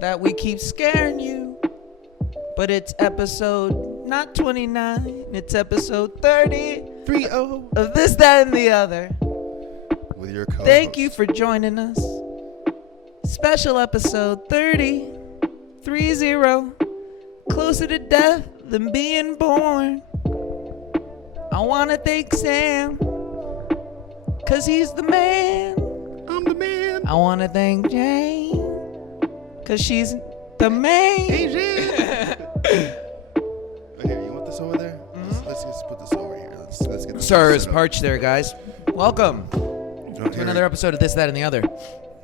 that we keep scaring you. But it's episode not 29, it's episode 30 of This, That, and the Other. With your co-host. Thank you for joining us. Special episode 30. Closer to death than being born. I want to thank Sam, cause he's the man. I'm the man. I want to thank Jane, cause she's the man. Hey, Jane. Here, you want this over there? Let's just put this over here. Let's get this Sir is set up. parched there, guys. Welcome to another episode of This, That, and the Other.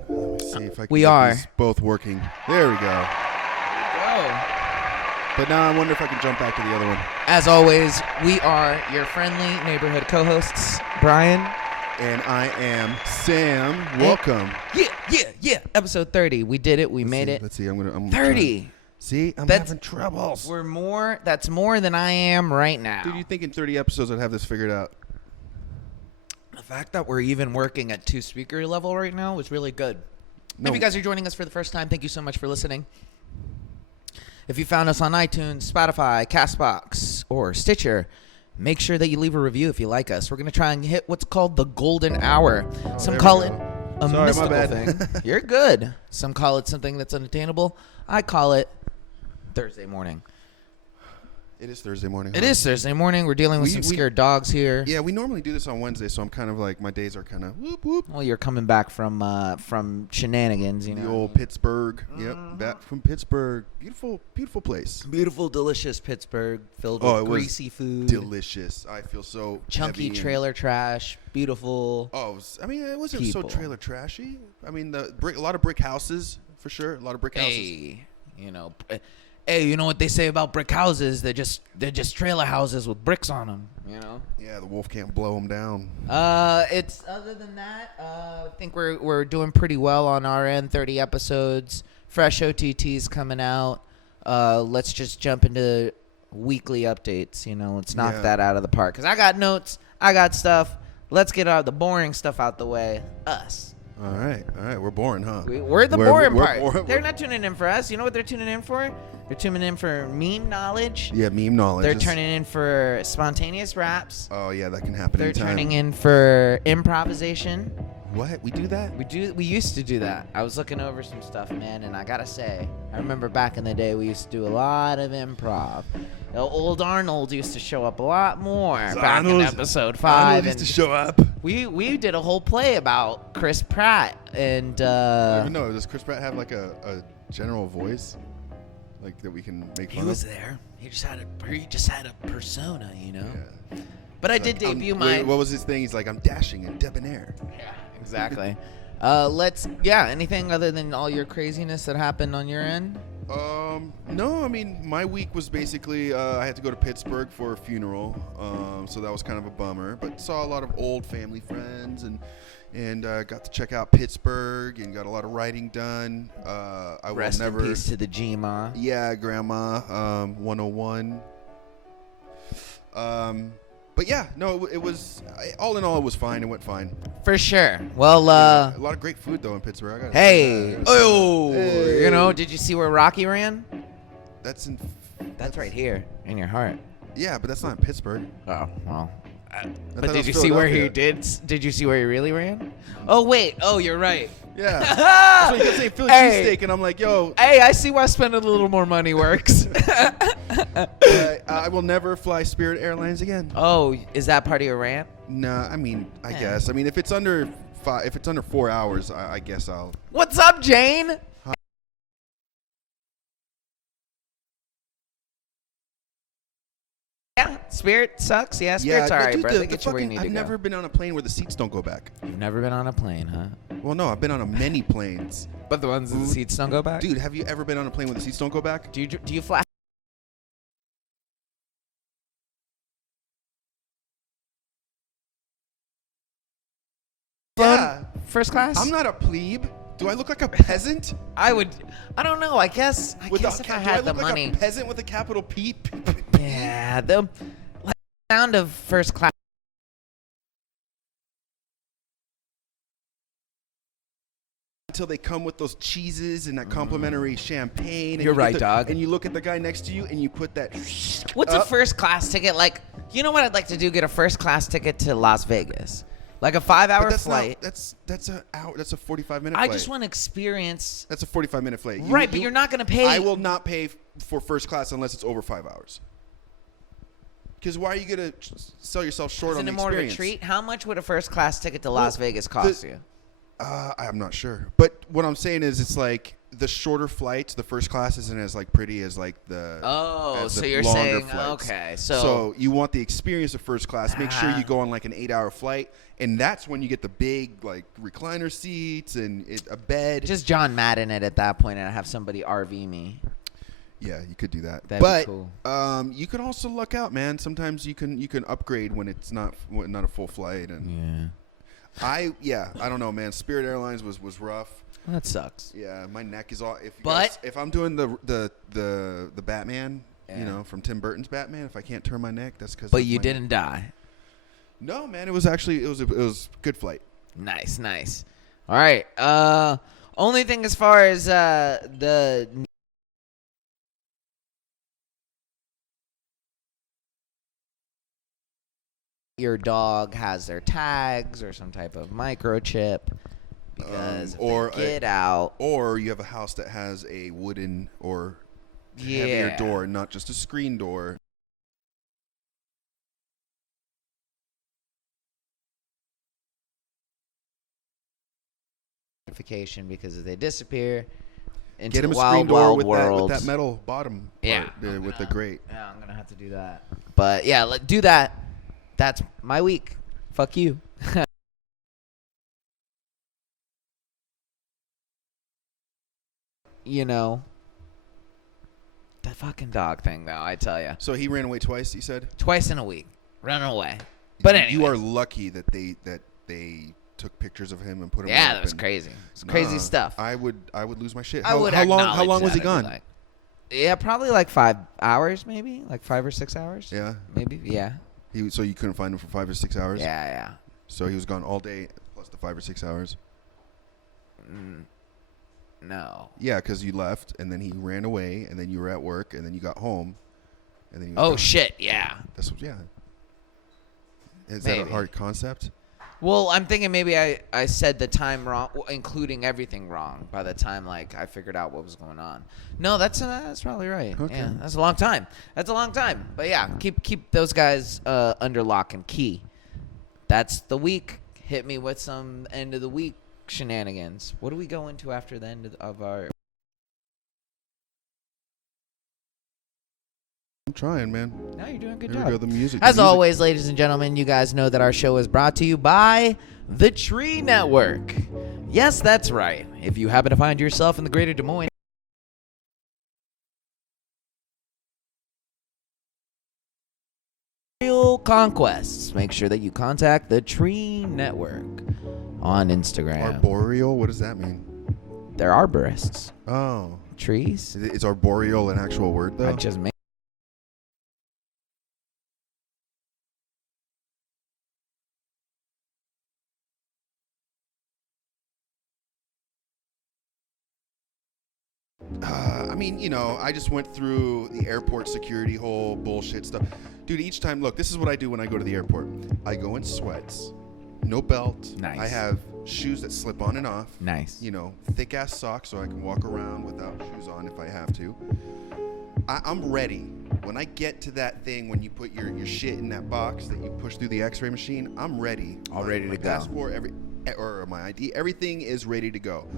Let me see if I can We get are. these both working. There we go. But now I wonder if I can jump back to the other one. As always, we are your friendly neighborhood co-hosts, Bryan. And I am Sam. Welcome. Yeah. Episode 30. We did it. We made it. Let's see. I'm 30. See, I'm That's- having troubles. We're more. That's more than I am right now. Dude, you think in 30 episodes I'd have this figured out? The fact that we're even working at 2-speaker level right now is really good. No. If you guys are joining us for the first time, thank you so much for listening. If you found us on iTunes, Spotify, CastBox, or Stitcher, make sure that you leave a review if you like us. We're going to try and hit what's called the golden hour. Some there call we it go. a Sorry, my mystical bad. thing. You're good. Some call it something that's unattainable. I call it Thursday morning. It is Thursday morning. It huh? is Thursday morning. We're dealing with some We- scared dogs here. Yeah, we normally do this on Wednesday, so I'm kind of like, my days are kind of whoop whoop. Well, you're coming back from shenanigans, you The know. old Pittsburgh. Yep, back from Pittsburgh. Beautiful, beautiful place. Beautiful, delicious Pittsburgh, filled Oh, with it was greasy food, Delicious. I feel so chunky heavy and- trailer trash, beautiful. Oh, it wasn't so people. trailer trashy. I mean, a lot of brick houses for sure. A lot of brick houses. Hey, you know what they say about brick houses? They're just trailer houses with bricks on them. You know. Yeah, the wolf can't blow them down. It's other than that. I think we're doing pretty well on our end. 30 episodes, fresh OTTs coming out. Let's just jump into weekly updates. You know, let's knock Yeah. that out of the park. Cause I got notes, I got stuff. Let's get the boring stuff out the way. Us. All right, we're boring, huh? We're the boring part. boring. They're not tuning in for us. You know what they're tuning in for? They're tuning in for meme knowledge. Yeah, meme knowledge. They're is- turning in for spontaneous raps. Oh yeah, that can happen They're anytime. turning in for improvisation. What? We do that? We used to do that. I was looking over some stuff, man, and I gotta say, I remember back in the day we used to do a lot of improv. Old Arnold used to show up a lot more back in episode 5. Arnold used to show up. We did a whole play about Chris Pratt and I don't even know. Does Chris Pratt have like a general voice, like that we can make fun he was of? there. He just had a persona, you know. Yeah. But I Like, did debut wait, what was his thing? He's like, I'm dashing and debonair. Yeah, exactly. Anything other than all your craziness that happened on your end? No, I mean, my week was basically, I had to go to Pittsburgh for a funeral, so that was kind of a bummer, but saw a lot of old family friends and got to check out Pittsburgh and got a lot of writing done. I Rest will never. in peace to the G-Ma. Yeah, Grandma, 101. But yeah, no, it was, all in all, it was fine. It went fine. For sure. Well, A lot of great food though in Pittsburgh. I gotta hey, say that. oh, Hey. you know, did you see where Rocky ran? That's in. That's right here in your heart. Yeah, but that's not in Pittsburgh. Oh, well. I thought But it did was you see where he Philadelphia. did you see where he really ran? Oh, wait. Oh, you're right. Yeah. That's what you kept saying, Philly Hey. cheesesteak, and I'm like, yo, Hey, I see why spending a little more money works. I will never fly Spirit Airlines again. Oh, is that part of your rant? Nah, I mean, I Yeah. guess. I mean, if it's under 4 hours, I guess I'll. What's up, Jane? Yeah, Spirit sucks. Yeah, Spirit's but alright, dude, bro. They the get you where you fucking, need I've to never go. been on a plane where the seats don't go back. You've never been on a plane, huh? Well, no, I've been on a many planes. But the ones that the seats don't go back? Dude, have you ever been on a plane where the seats don't go back? Do you fly? Yeah. First class? I'm not a plebe. Do I look like a peasant? I don't know. I guess if I do I had the look money. like a peasant with a capital P? Yeah, the sound of first class. until they come with those cheeses and that complimentary champagne. And You're right, dog. And you look at the guy next to you and you put that. What's a first class ticket like? You know what I'd like to do? Get a first class ticket to Las Vegas, like a 5-hour flight. That's a 45-minute flight. I just want to experience. That's a 45-minute flight. Right, but you're not going to pay. I will not pay for first class unless it's over 5 hours. Because why are you going to sell yourself short on the experience? Isn't it more of a treat? How much would a first class ticket to Las Vegas cost you? I'm not sure. But what I'm saying is it's like the shorter flights, the first class isn't as like pretty as like the so you're saying flights. Okay. So you want the experience of first class. Make sure you go on like an 8-hour flight, and that's when you get the big like recliner seats and a bed. Just John Madden it at that point, and I have somebody RV me. Yeah, you could do that. That'd but be cool. You can also luck out, man. Sometimes you can upgrade when it's not a full flight. And I don't know, man. Spirit Airlines was rough. Well, that sucks. Yeah, my neck is all. But if I'm doing the Batman, you know, from Tim Burton's Batman, if I can't turn my neck, that's because. But you didn't die. No, man. It was actually it was a good flight. Nice. All right. Only thing as far as your dog has their tags or some type of microchip, because if they get out, or you have a house that has a wooden or heavier door, not just a screen door. Because if they disappear into Get him the a screen wild, door wild with world, that metal bottom part with the grate. Yeah, I'm gonna have to do that. But yeah, let's do that. That's my week. Fuck you. You know, that fucking dog thing, though, I tell you. So he ran away twice, you said? Twice in a week. Running away. But anyway. You are lucky that they took pictures of him and put him up. Yeah, that was crazy. It's crazy stuff. I would lose my shit. How long was he gone? Yeah, probably like 5 hours, maybe. Like 5 or 6 hours. Yeah. Maybe, yeah. So you couldn't find him for 5 or 6 hours? Yeah. So he was gone all day plus the 5 or 6 hours? No. Yeah, because you left, and then he ran away, and then you were at work, and then you got home, and then he was gone. Shit, yeah. That's what, yeah. Is that a hard concept? Well, I'm thinking maybe I said the time wrong, including everything wrong by the time like I figured out what was going on. No, that's probably right. Okay. Yeah, that's a long time. But yeah, keep those guys under lock and key. That's the week. Hit me with some end of the week shenanigans. What do we go into after the end of our? I'm trying, man. No, you're doing a good Here job. we go, the music. As always, ladies and gentlemen, you guys know that our show is brought to you by the Tree Network. Yes, that's right. If you happen to find yourself in the greater Des Moines conquests, make sure that you contact the Tree Network on Instagram. Arboreal? What does that mean? They're arborists. Oh. Trees? Is arboreal an actual word, though? I just made I mean, you know, I just went through the airport security whole bullshit stuff. Dude, each time, look, this is what I do when I go to the airport. I go in sweats, no belt. Nice. I have shoes that slip on and off. Nice. You know, thick-ass socks so I can walk around without shoes on if I have to. I'm ready. When I get to that thing, when you put your shit in that box that you push through the x-ray machine, I'm ready. All ready to go. My passport, or my ID, everything is ready to go.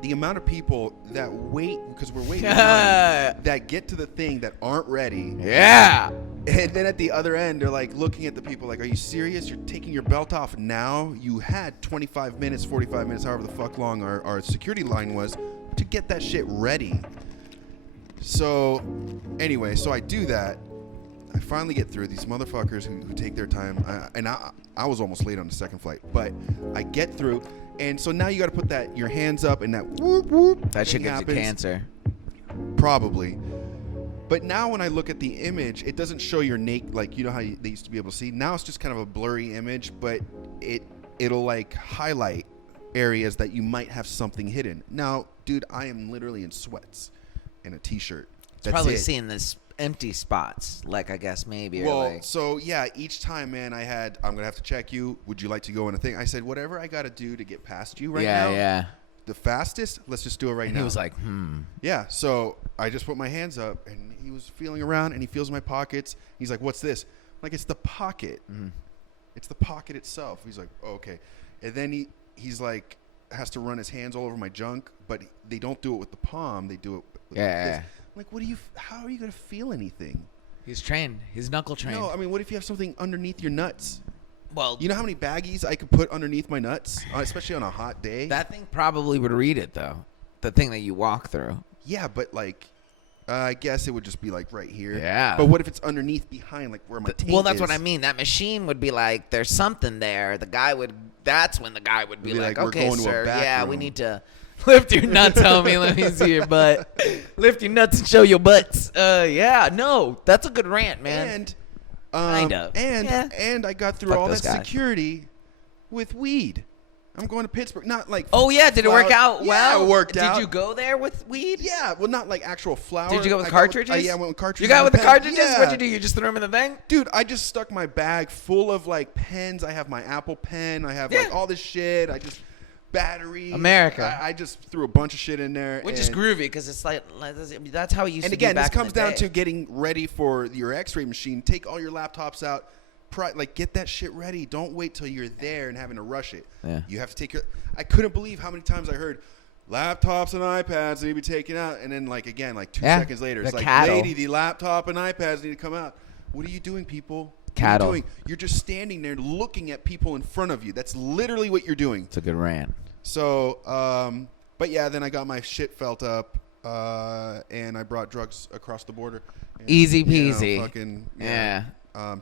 The amount of people that wait, because we're waiting in line, that get to the thing that aren't ready. Yeah. And then at the other end, they're like looking at the people like, are you serious? You're taking your belt off now? You had 25 minutes, 45 minutes, however the fuck long our security line was to get that shit ready. So anyway, so I do that. I finally get through these motherfuckers who take their time. I was almost late on the second flight, but I get through. And so now you got to put your hands up and that whoop whoop. That shit gives you cancer. Probably. But now when I look at the image, it doesn't show your naked, like, you know how they used to be able to see. Now it's just kind of a blurry image, but it'll like highlight areas that you might have something hidden. Now, dude, I am literally in sweats and a t-shirt. It's probably seeing this empty spots, like I guess maybe. Well, or like, so yeah, each time, man, I'm gonna have to check you. Would you like to go in a thing? I said, whatever I gotta do to get past you right now. Yeah. The fastest, let's just do it right now. He was like, Yeah, so I just put my hands up, and he was feeling around, and he feels my pockets. He's like, what's this? I'm like, it's the pocket. Mm-hmm. It's the pocket itself. He's like, oh, okay. And then he's like, has to run his hands all over my junk, but they don't do it with the palm. They do it with this. I'm like, how are you going to feel anything? He's trained. He's knuckle trained. No, I mean, what if you have something underneath your nuts? Well, you know how many baggies I could put underneath my nuts, especially on a hot day? that thing probably would read it, though. The thing that you walk through. Yeah, but like, I guess it would just be like right here. Yeah. But what if it's underneath, behind, like where my taint Well, that's is? what I mean. That machine would be like, there's something there. That's when the guy would be like, we're okay, going to a sir, back yeah, room. we need to lift your nuts, homie. Let me see your butt. Lift your nuts and show your butts. Yeah, no, that's a good rant, man. And Kind of. And I got through Fuck all those that guys. security with weed. I'm going to Pittsburgh, not like Oh yeah, did it work out well? Yeah, it worked out. Did you go there with weed? Yeah, well, not like actual flour. Did you go with I cartridges? Yeah, I went with cartridges. You got with the pen. cartridges? Yeah. What'd you do? You just threw them in the thing? Dude, I just stuck my bag full of like pens. I have my Apple Pen. I have like all this shit. I just batteries. America. I just threw a bunch of shit in there. Which is groovy because it's like that's how it used and to be again, back this comes in the down day. to getting ready for your X-ray machine. Take all your laptops out. Like get that shit ready. Don't wait till you're there and having to rush it. Yeah. You have to take your. I couldn't believe how many times I heard laptops and iPads need to be taken out, and then like again, like 2 seconds later, it's the like, cattle. lady, the laptop and iPads need to come out. What are you doing, people? Cattle. What are you doing? You're just standing there looking at people in front of you. That's literally what you're doing. It's a good rant. So, but yeah, then I got my shit felt up, and I brought drugs across the border. And, Easy peasy. Fucking, Yeah.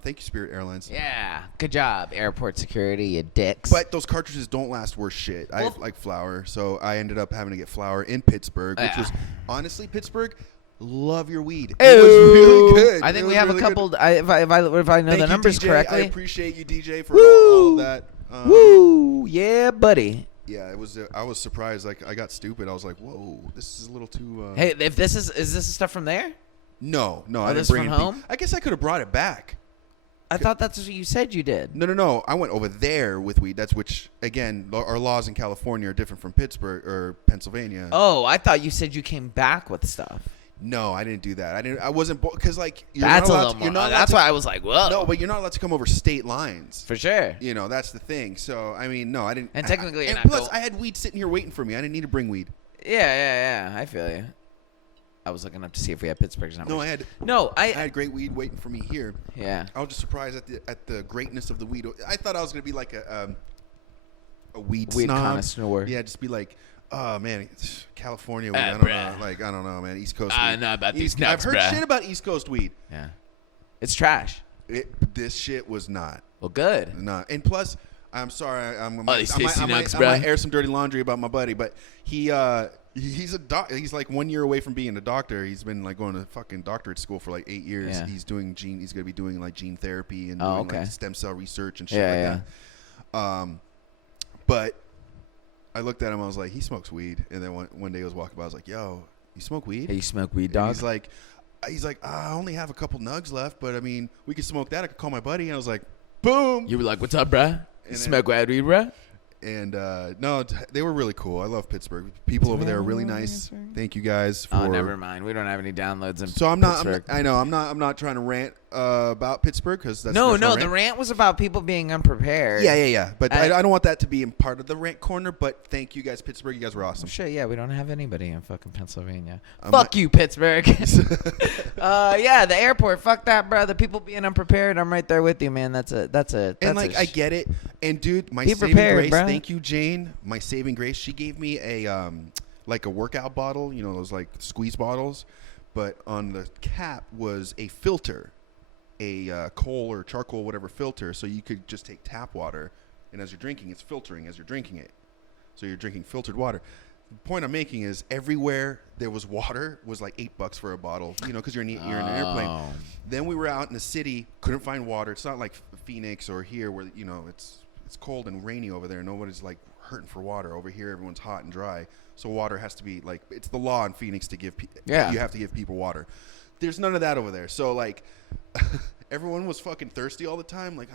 Thank you, Spirit Airlines. Yeah. Good job, airport security, you dicks. But those cartridges don't last worth shit. I Well- like flour, so I ended up having to get flour in Pittsburgh, which Yeah. was honestly Pittsburgh. Love your weed. Ew. It was really good. I think It we was have really a couple. good. If I know Thank the you, numbers DJ. correctly. I appreciate you, DJ, for all of that. Woo! Yeah, buddy. Yeah, it was. I was surprised. Like I got stupid. I was like, "Whoa, this is a little too." Hey, if this is this stuff from there? No, I didn't this bring from anything. home? I guess I could have brought it back. I thought that's what you said you did. No. I went over there with weed. That's which again, our laws in California are different from Pittsburgh or Pennsylvania. Oh, I thought you said you came back with stuff. No, I didn't do that. I wasn't because like That's a little more. That's why I was like, whoa. No, but you're not allowed to come over state lines. For sure. You know, that's the thing. So I mean, no, I didn't. And technically, you're and not plus, going- I had weed sitting here waiting for me. I didn't need to bring weed. Yeah. I feel you. I was looking up to see if we had Pittsburgh's numbers. No, I had. No, I had great weed waiting for me here. Yeah. I was just surprised at the greatness of the weed. I thought I was gonna be like a weed snob. connoisseur. Yeah, just be like, oh man, it's California weed. I don't bruh. know. Like I don't know, man. East Coast. I weed. know about these I've nuts, heard bruh. shit about East Coast weed. Yeah. It's trash. This shit was not. Well, good. Not. And plus, I'm sorry. I these tasty nugs, I bruh. might air some dirty laundry about my buddy, but he's a doc. He's like 1 year away from being a doctor. He's been like going to fucking doctorate school for like 8 years. Yeah. He's doing He's gonna be doing like gene therapy and Oh, doing okay. like stem cell research and shit Yeah, like that. But I looked at him. I was like, he smokes weed. And then one day he was walking by. I was like, yo, you smoke weed? Hey, you smoke weed, And dog? he's like, I only have a couple nugs left, but I mean, we could smoke that. I could call my buddy. And I was like, boom. You were like, what's up, bruh? You And smoke weed, bruh? And no, they were really cool. I love Pittsburgh. People over there are really nice. Thank you guys for. Oh, never mind. We don't have any downloads in So I'm not. Pittsburgh. I'm not trying to rant about Pittsburgh because that's No, that's my the rant. rant was about people being unprepared. Yeah. But I- I don't want that to be in part of the rant corner. But thank you guys, Pittsburgh. You guys were awesome. Shit, yeah, we don't have anybody in fucking Pennsylvania. I Fuck might- you, Pittsburgh. Yeah, the airport. Fuck that, bro. The people being unprepared. I'm right there with you, man. That's And like I get it. And dude, my Be saving prepared, grace. bro. Thank you, Jane. My saving grace. She gave me a like a workout bottle. You know those like squeeze bottles, but on the cap was a filter, a coal or charcoal whatever filter, so you could just take tap water, and as you're drinking, it's filtering as you're drinking it. So you're drinking filtered water. The point I'm making is everywhere there was water was like $8 for a bottle, you know, because you're in an airplane. Oh. Then we were out in the city, couldn't find water. It's not like Phoenix or here where, you know, it's it's cold and rainy over there. Nobody's like hurting for water. Over here, everyone's hot and dry. So water has to be like, it's the law in Phoenix to give. You have to give people water. There's none of that over there. So like, everyone was fucking thirsty all the time. Like,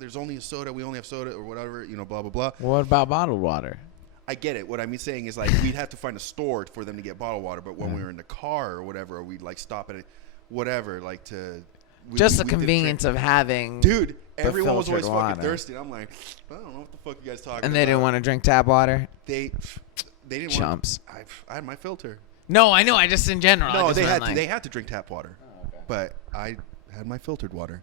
there's only a soda. We only have soda or whatever. You know, blah blah blah. What about bottled water? I get it. What I'm saying is like, we'd have to find a store for them to get bottled water. But when we were in the car or whatever, or we'd like stop at whatever, like to. Just the convenience of having. Dude, everyone was always water. fucking thirsty. And I'm like, I don't know what the fuck you guys talking about. And they didn't want to drink tap water? They didn't Chumps. want. I had my filter. No, I know. I just in general. No, they they had to drink tap water. Oh, okay. But I had my filtered water.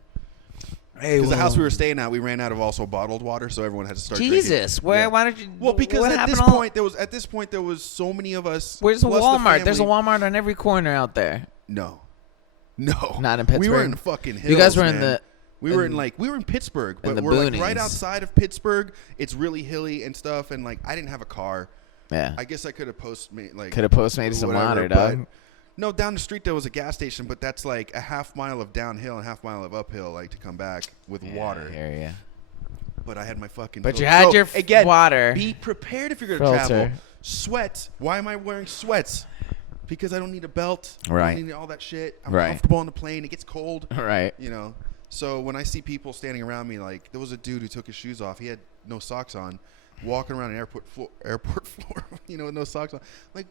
Hey, Because the house we were staying at, we ran out of also bottled water, so everyone had to start drinking. Jesus, why don't you? Well, because what at this happened point there was so many of us. Where's the plus Walmart? There's a family. Walmart on every corner out there. No, Not in Pittsburgh. We were in the fucking hills. You guys were man. in the. We were in Pittsburgh, but the we're like boonies. right outside of Pittsburgh. It's really hilly and stuff, and like I didn't have a car. Yeah. I guess I could have Postmated some whatever, water, but- dog. No, down the street there was a gas station, but that's like a half mile of downhill and half mile of uphill, like to come back with water. I hear ya. But I had my fucking. But filter. you had your again, water. Be prepared if you're gonna Filter. travel. Sweats. Why am I wearing sweats? Because I don't need a belt. Right. I don't need all that shit. I'm Right. comfortable on the plane. It gets cold. Right. You know. So when I see people standing around me, like there was a dude who took his shoes off. He had no socks on, walking around an airport floor. You know, with no socks on. Like.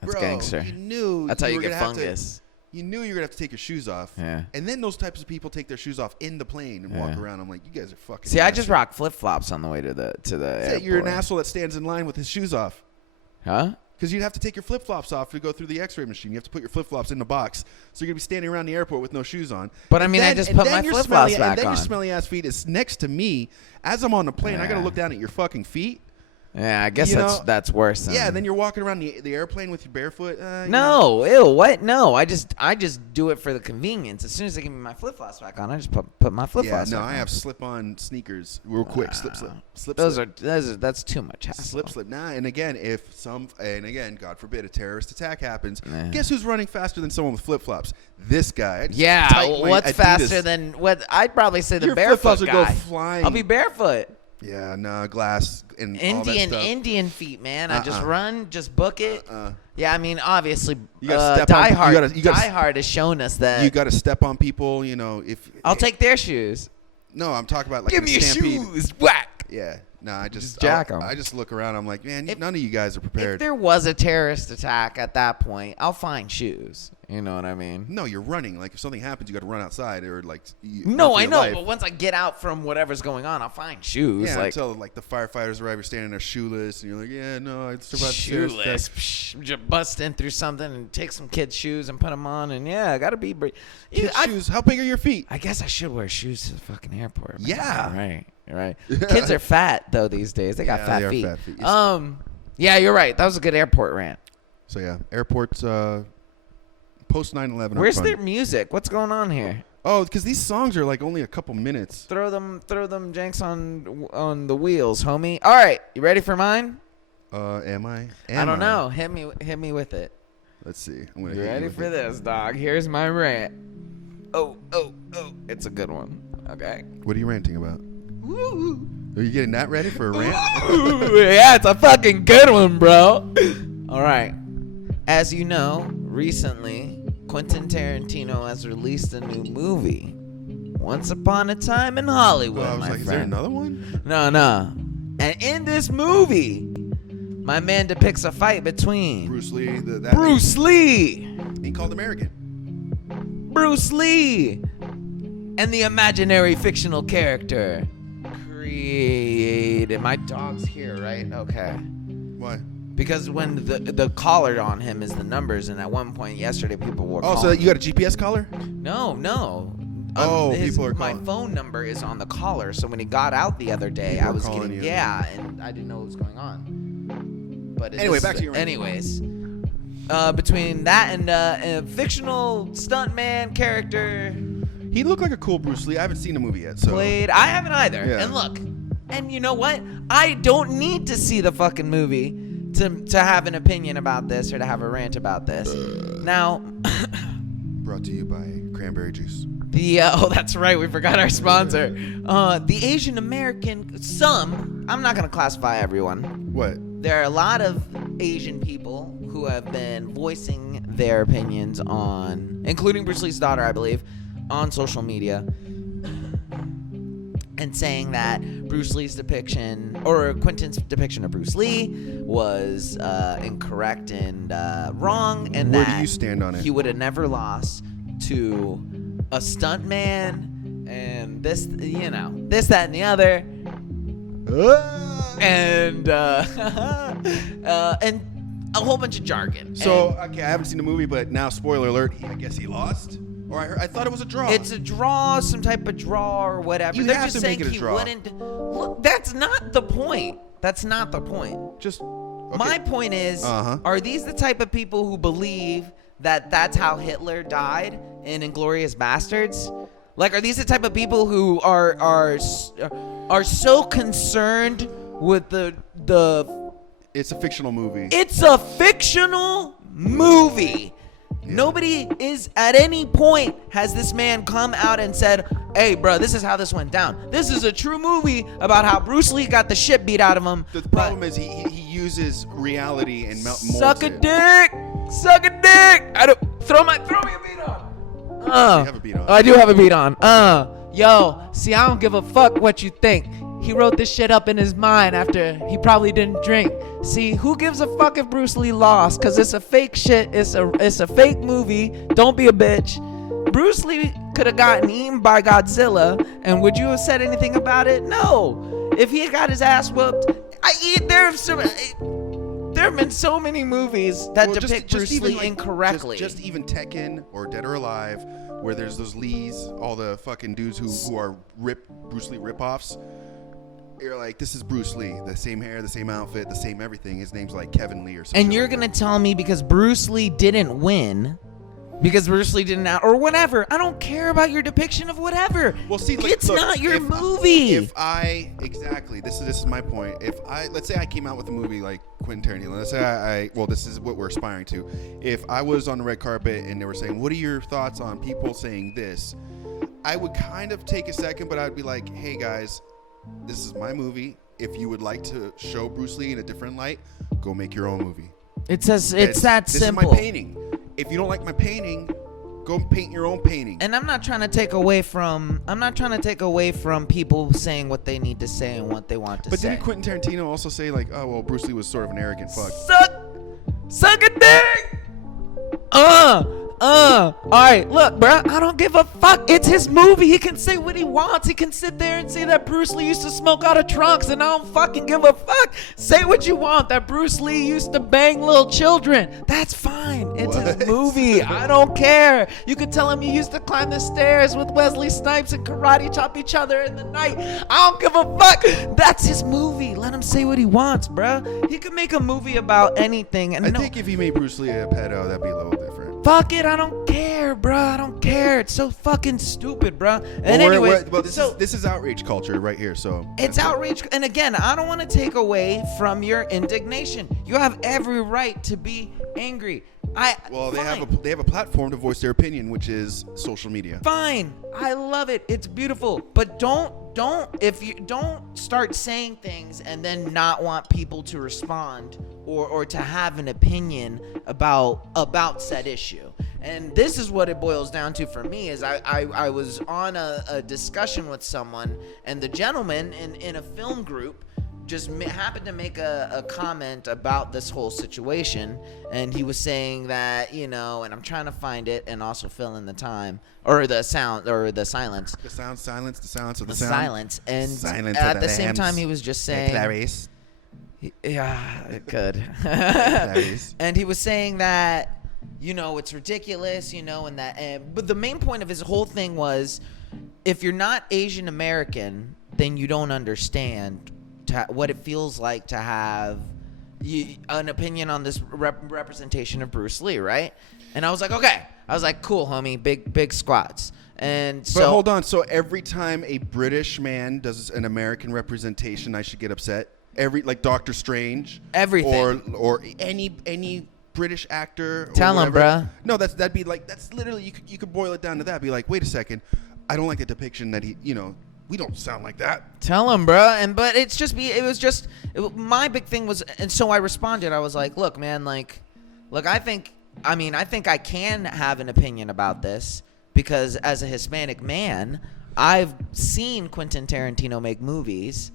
That's Bro, gangster. You knew That's how you were get gonna have to- fungus. You knew you were gonna have to take your shoes off. Yeah. And then those types of people take their shoes off in the plane and walk around. I'm like, you guys are fucking. See, I just nasty. rock flip flops on the way to the airport. You're an asshole that stands in line with his shoes off. Huh? Because you'd have to take your flip flops off to go through the X-ray machine. You have to put your flip flops in the box. So you're gonna be standing around the airport with no shoes on. But I And mean, I then- just and put then my your flip-flops smelly- back And then on. your smelly ass feet is next to me as I'm on the plane. I gotta Yeah. look down at your fucking feet. Yeah, I guess You that's know- that's worse. Than, Yeah, and then you're walking around the airplane with your barefoot. You know. No, ew, what? No, I just do it for the convenience. As soon as they give me my flip flops back on, I just put my flip Yeah, flops. no, back I on. have slip-on sneakers. Real quick, slip. Those are that's too much hassle. Slip. Nah, and again, God forbid, a terrorist attack happens. Nah. Guess who's running faster than someone with flip flops? This guy. I just Yeah, tighten my what's Adidas. faster than what? I'd probably say the Your barefoot flip-flops would guy. go flying. I'll be barefoot. Yeah, nah, glass and all that stuff. Indian feet, man. I just run, just book it. Yeah, I mean, obviously, You gotta step on- Die Hard. you gotta- Die Hard has shown us that. You got to step on people. You know, if I'll take their shoes. No, I'm talking about like Give in me a your stampede. shoes, whack. Yeah, nah, I just jack 'em. I just look around. I'm like, man, If- none of you guys are If prepared. there was a terrorist attack at that point, I'll find shoes. You know what I mean? No, you're running. Like if something happens, you got to run outside or like. No, run I for know, your life. but once I get out from whatever's going on, I'll find shoes. Yeah, like until like the firefighters arrive, you're standing there shoeless, and you're like, yeah, no, I survived the terrorist shoeless, attack. just bust in through something and take some kids' shoes and put them on, and yeah, I gotta be. Kids' shoes. How big are your feet? I guess I should wear shoes to the fucking airport. Man. Yeah. Right. Kids are fat though these days. They got Yeah, fat they are feet. fat feet. Yeah, you're right. That was a good airport rant. So yeah, airports. Post 9/11. are Where's fun. their music? What's going on here? Oh, because these songs are like only a couple minutes. Throw them, janks on the wheels, homie. All right, you ready for mine? Am I? I don't know. Hit me with it. Let's see. I'm gonna You hit ready with for it. this, dog? Here's my rant. Oh, it's a good one. Okay. What are you ranting about? Are you getting that ready for a rant? Yeah, it's a fucking good one, bro. All right. As you know, recently, Quentin Tarantino has released a new movie. Once Upon a Time in Hollywood, I was my like, is there friend. another one? No. And in this movie, my man depicts a fight between Bruce Lee. Bruce Lee, He called American. Bruce Lee, and the imaginary fictional character created. My dog's here, right? Okay. Why? Because when the collar on him is the numbers, and at one point yesterday people were Oh, so calling you got a GPS collar? No. Oh, people are my calling. phone number is on the collar, so when he got out the other day, People I are was calling getting you. and I didn't know what was going on. But Anyway, back to your rant. anyways, between that and a fictional stuntman character He looked like a cool Bruce Lee. I haven't seen the movie yet, so. played, I haven't either. Yeah. And look, and you know what? I don't need to see the fucking movie to have an opinion about this or to have a rant about this. Now, Brought to you by cranberry juice. Oh, that's right. We forgot our sponsor. The Asian American, I'm not going to classify everyone. What? There are a lot of Asian people who have been voicing their opinions on, including Bruce Lee's daughter, I believe, on social media, and saying that Bruce Lee's depiction, or Quentin's depiction of Bruce Lee, was incorrect and wrong, and Where that do you stand on it? he would have never lost to a stuntman, and this, this, that, and the other, and a whole bunch of jargon. So, And okay, I haven't seen the movie, but now, spoiler alert, I guess he lost? Or I thought it was a draw. it's a draw, some type of draw or whatever. You They're have just to make saying it a he draw. wouldn't. Look, that's not the point. That's not the point. Just, okay. My point is, are these the type of people who believe that that's how Hitler died in Inglourious Bastards? Like, are these the type of people who are so concerned with the It's a fictional movie. It's a fictional movie. Yeah. Nobody is at any point has this man come out and said, "Hey, bro, this is how this went down. This is a true movie about how Bruce Lee got the shit beat out of him." The problem is he uses reality and molds Suck a it. dick. Suck a dick. I don't throw me a beat on. You have a beat on. I do have a beat on. Yo, see, I don't give a fuck what you think. He wrote this shit up in his mind after he probably didn't drink. See, who gives a fuck if Bruce Lee lost? Cause it's a fake shit. It's a fake movie. Don't be a bitch. Bruce Lee could have gotten eaten by Godzilla, and would you have said anything about it? No. If he had got his ass whooped, there have been so many movies that depict Bruce even, Lee incorrectly. Just even Tekken or Dead or Alive, where there's those Lees, all the fucking dudes who are Bruce Lee ripoffs. You're like, this is Bruce Lee. The same hair, the same outfit, the same everything. His name's like Kevin Lee or something. And you're going to tell me because Bruce Lee didn't win, because Bruce Lee didn't or whatever. I don't care about your depiction of whatever. Well, see, it's look, not your if movie. Exactly, this is my point. Let's say I came out with a movie like Quentin Tarantino. Let's say this is what we're aspiring to. If I was on the red carpet and they were saying, "What are your thoughts on people saying this?" I would kind of take a second, but I'd be like, "Hey guys, this is my movie. If you would like to show Bruce Lee in a different light, go make your own movie." It's that simple. This is my painting. If you don't like my painting, go paint your own painting. And I'm not trying to take away from people saying what they need to say and what they want to But say. didn't Quentin Tarantino also say like, "Oh well, Bruce Lee was sort of an arrogant fuck"? Suck a dick. All right, look, bro, I don't give a fuck. It's his movie. He can say what he wants. He can sit there and say that Bruce Lee used to smoke out of trunks, and I don't fucking give a fuck. Say what you want. That Bruce Lee used to bang little children. That's fine. It's his movie. I don't care. You could tell him you used to climb the stairs with Wesley Snipes and karate chop each other in the night. I don't give a fuck. That's his movie. Let him say what he wants, bro. He could make a movie about anything. And I think if he made Bruce Lee a pedo, that'd be a little different. Fuck it, I don't care, bro. I don't care. It's so fucking stupid, bro. And anyway, this is outrage culture right here. So it's outrage. And again, I don't want to take away from your indignation. You have every right to be angry. They have a platform to voice their opinion, which is social media. Fine, I love it. It's beautiful, but don't start saying things and then not want people to respond or to have an opinion about said issue. And this is what it boils down to for me is I was on a discussion with someone, and the gentleman in a film group just happened to make a comment about this whole situation, and he was saying that, and I'm trying to find it and also fill in the time or the sound or the silence. The sound silence, the silence of the, the sound. Silence. And Silence at the same time he was just saying, Clarice. yeah, it could. Clarice. And he was saying that, it's ridiculous, but the main point of his whole thing was, if you're not Asian American, then you don't understand what it feels like to have an opinion on this representation of Bruce Lee, right? And I was like, okay. I was like, cool, homie, big squats. And so, but hold on. So every time a British man does an American representation, I should get upset. Like Doctor Strange, everything, or any British actor. Tell him, bruh. No, that's literally you could boil it down to that. Be like, wait a second, I don't like the depiction that we don't sound like that. Tell him, bro. But my big thing was, and so I responded. I was like, look, man, I think I can have an opinion about this because as a Hispanic man, I've seen Quentin Tarantino make movies,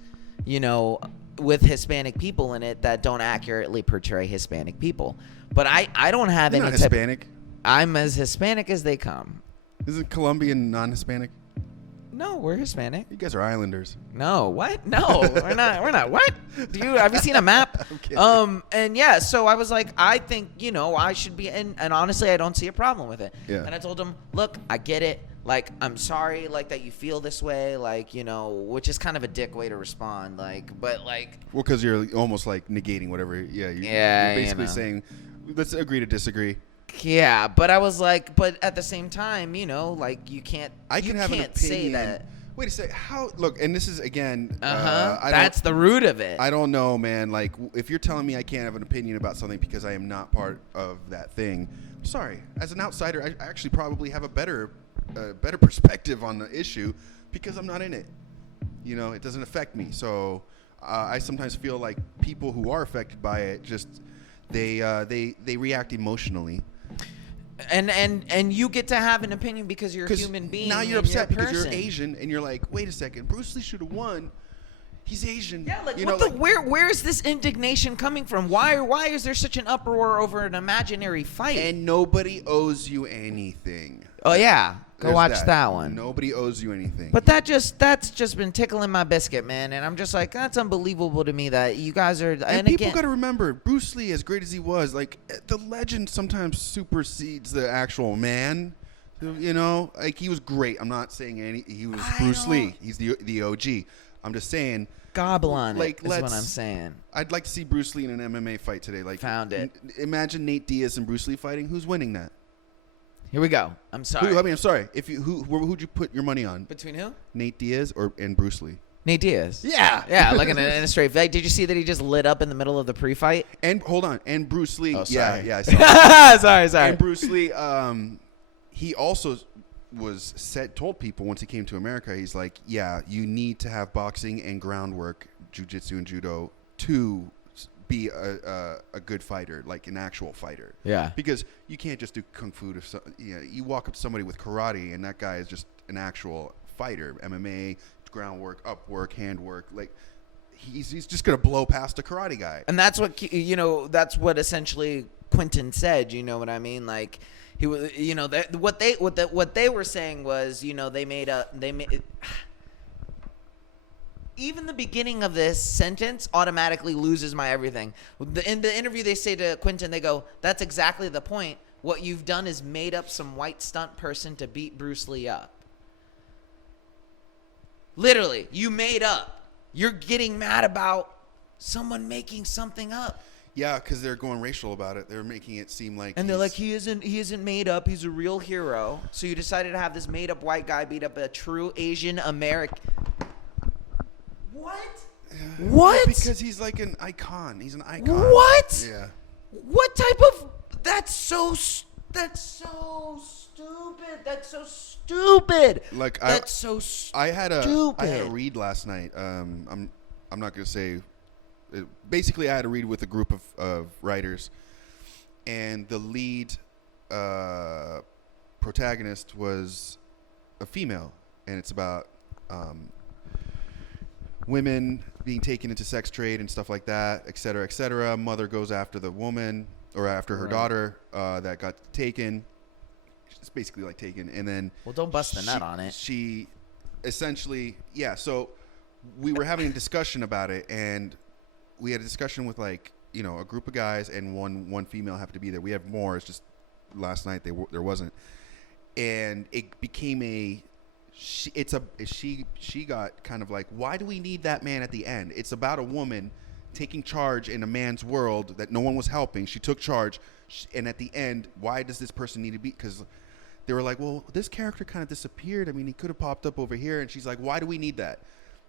with Hispanic people in it that don't accurately portray Hispanic people. But I don't have You're any not Hispanic. I'm as Hispanic as they come. Isn't Colombian non-Hispanic? No, we're Hispanic. You guys are Islanders. No, what? No, we're not. We're not. What? Have you seen a map? I'm kidding. And yeah, so I was like, I think, I should be, and honestly, I don't see a problem with it. Yeah. And I told him, look, I get it. Like, I'm sorry, that you feel this way, which is kind of a dick way to respond, but Well, because you're almost negating whatever. Yeah. You're basically saying, let's agree to disagree. Yeah, but I was like, but at the same time, you can't. I can have an opinion. Say that. Wait a second. Look, and this is again. That's the root of it. I don't know, man. If you're telling me I can't have an opinion about something because I am not part of that thing, I'm sorry. As an outsider, I actually probably have a better perspective on the issue because I'm not in it. It doesn't affect me. So I sometimes feel like people who are affected by it just they react emotionally. And you get to have an opinion because you're a human being. Now you're upset because you're person. Asian and you're like, wait a second, Bruce Lee should have won. He's Asian. Yeah, where is this indignation coming from? Why is there such an uproar over an imaginary fight? And nobody owes you anything. Oh yeah, go There's watch that one. Nobody owes you anything. But that's just been tickling my biscuit, man. And I'm just like, that's unbelievable to me that you guys are. And people got to remember, Bruce Lee, as great as he was, the legend sometimes supersedes the actual man. He was great. I'm not saying he was Bruce Lee. He's the OG. I'm just saying. Gobble on it is what I'm saying. I'd like to see Bruce Lee in an MMA fight today. Found it. Imagine Nate Diaz and Bruce Lee fighting. Who's winning that? Here we go. I'm sorry. I'm sorry. Who'd you put your money on? Between who? Nate Diaz and Bruce Lee. Nate Diaz. Yeah. Yeah, in a straight fight. Did you see that he just lit up in the middle of the pre-fight? And hold on. And Bruce Lee. Oh, sorry. Yeah. I saw sorry. And Bruce Lee, he also told people once he came to America, he's like, yeah, you need to have boxing and groundwork, jiu-jitsu and judo to be a good fighter, like an actual fighter. Yeah. Because you can't just do kung fu. You walk up to somebody with karate, and that guy is just an actual fighter. MMA, groundwork, upwork, handwork. He's just gonna blow past a karate guy. And that's what that's what essentially Quentin said. You know what I mean? He was, what they were saying was, even the beginning of this sentence automatically loses my everything. In the interview, they say to Quentin, they go, "That's exactly the point. What you've done is made up some white stunt person to beat Bruce Lee up. Literally, you made up. You're getting mad about someone making something up." Yeah, because they're going racial about it. They're making it seem like, and they're like, he isn't made up. He's a real hero. So you decided to have this made up white guy beat up a true Asian American. What? What? Because he's like an icon. He's an icon. What? Yeah. What type of? That's so stupid. That's so stupid. I had a read last night. I'm not gonna say. Basically, I had a read with a group of writers, and the lead protagonist was a female, and it's about women being taken into sex trade and stuff like that, et cetera, et cetera. Mother goes after the woman or after her daughter that got taken. It's basically taken, and then don't bust the nut on it. She essentially, so we were having a discussion about it, and we had a discussion with a group of guys, and one female happened to be there. We have more. It's just last night there wasn't, and it became she got kind of like, why do we need that man at the end? It's about a woman taking charge in a man's world that no one was helping. She took charge, and at the end, why does this person need to be? Because they were like, well, this character kind of disappeared. I mean, he could have popped up over here, and she's like, why do we need that?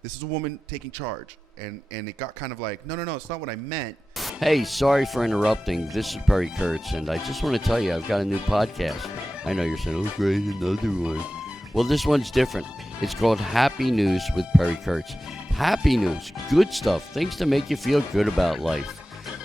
This is a woman taking charge. And it got kind of like, no, it's not what I meant. Hey, sorry for interrupting. This is Perry Kurtz, and I just want to tell you I've got a new podcast. I know you're saying, oh, great, another one. Well, this one's different. It's called Happy News with Perry Kurtz. Happy news, good stuff, things to make you feel good about life.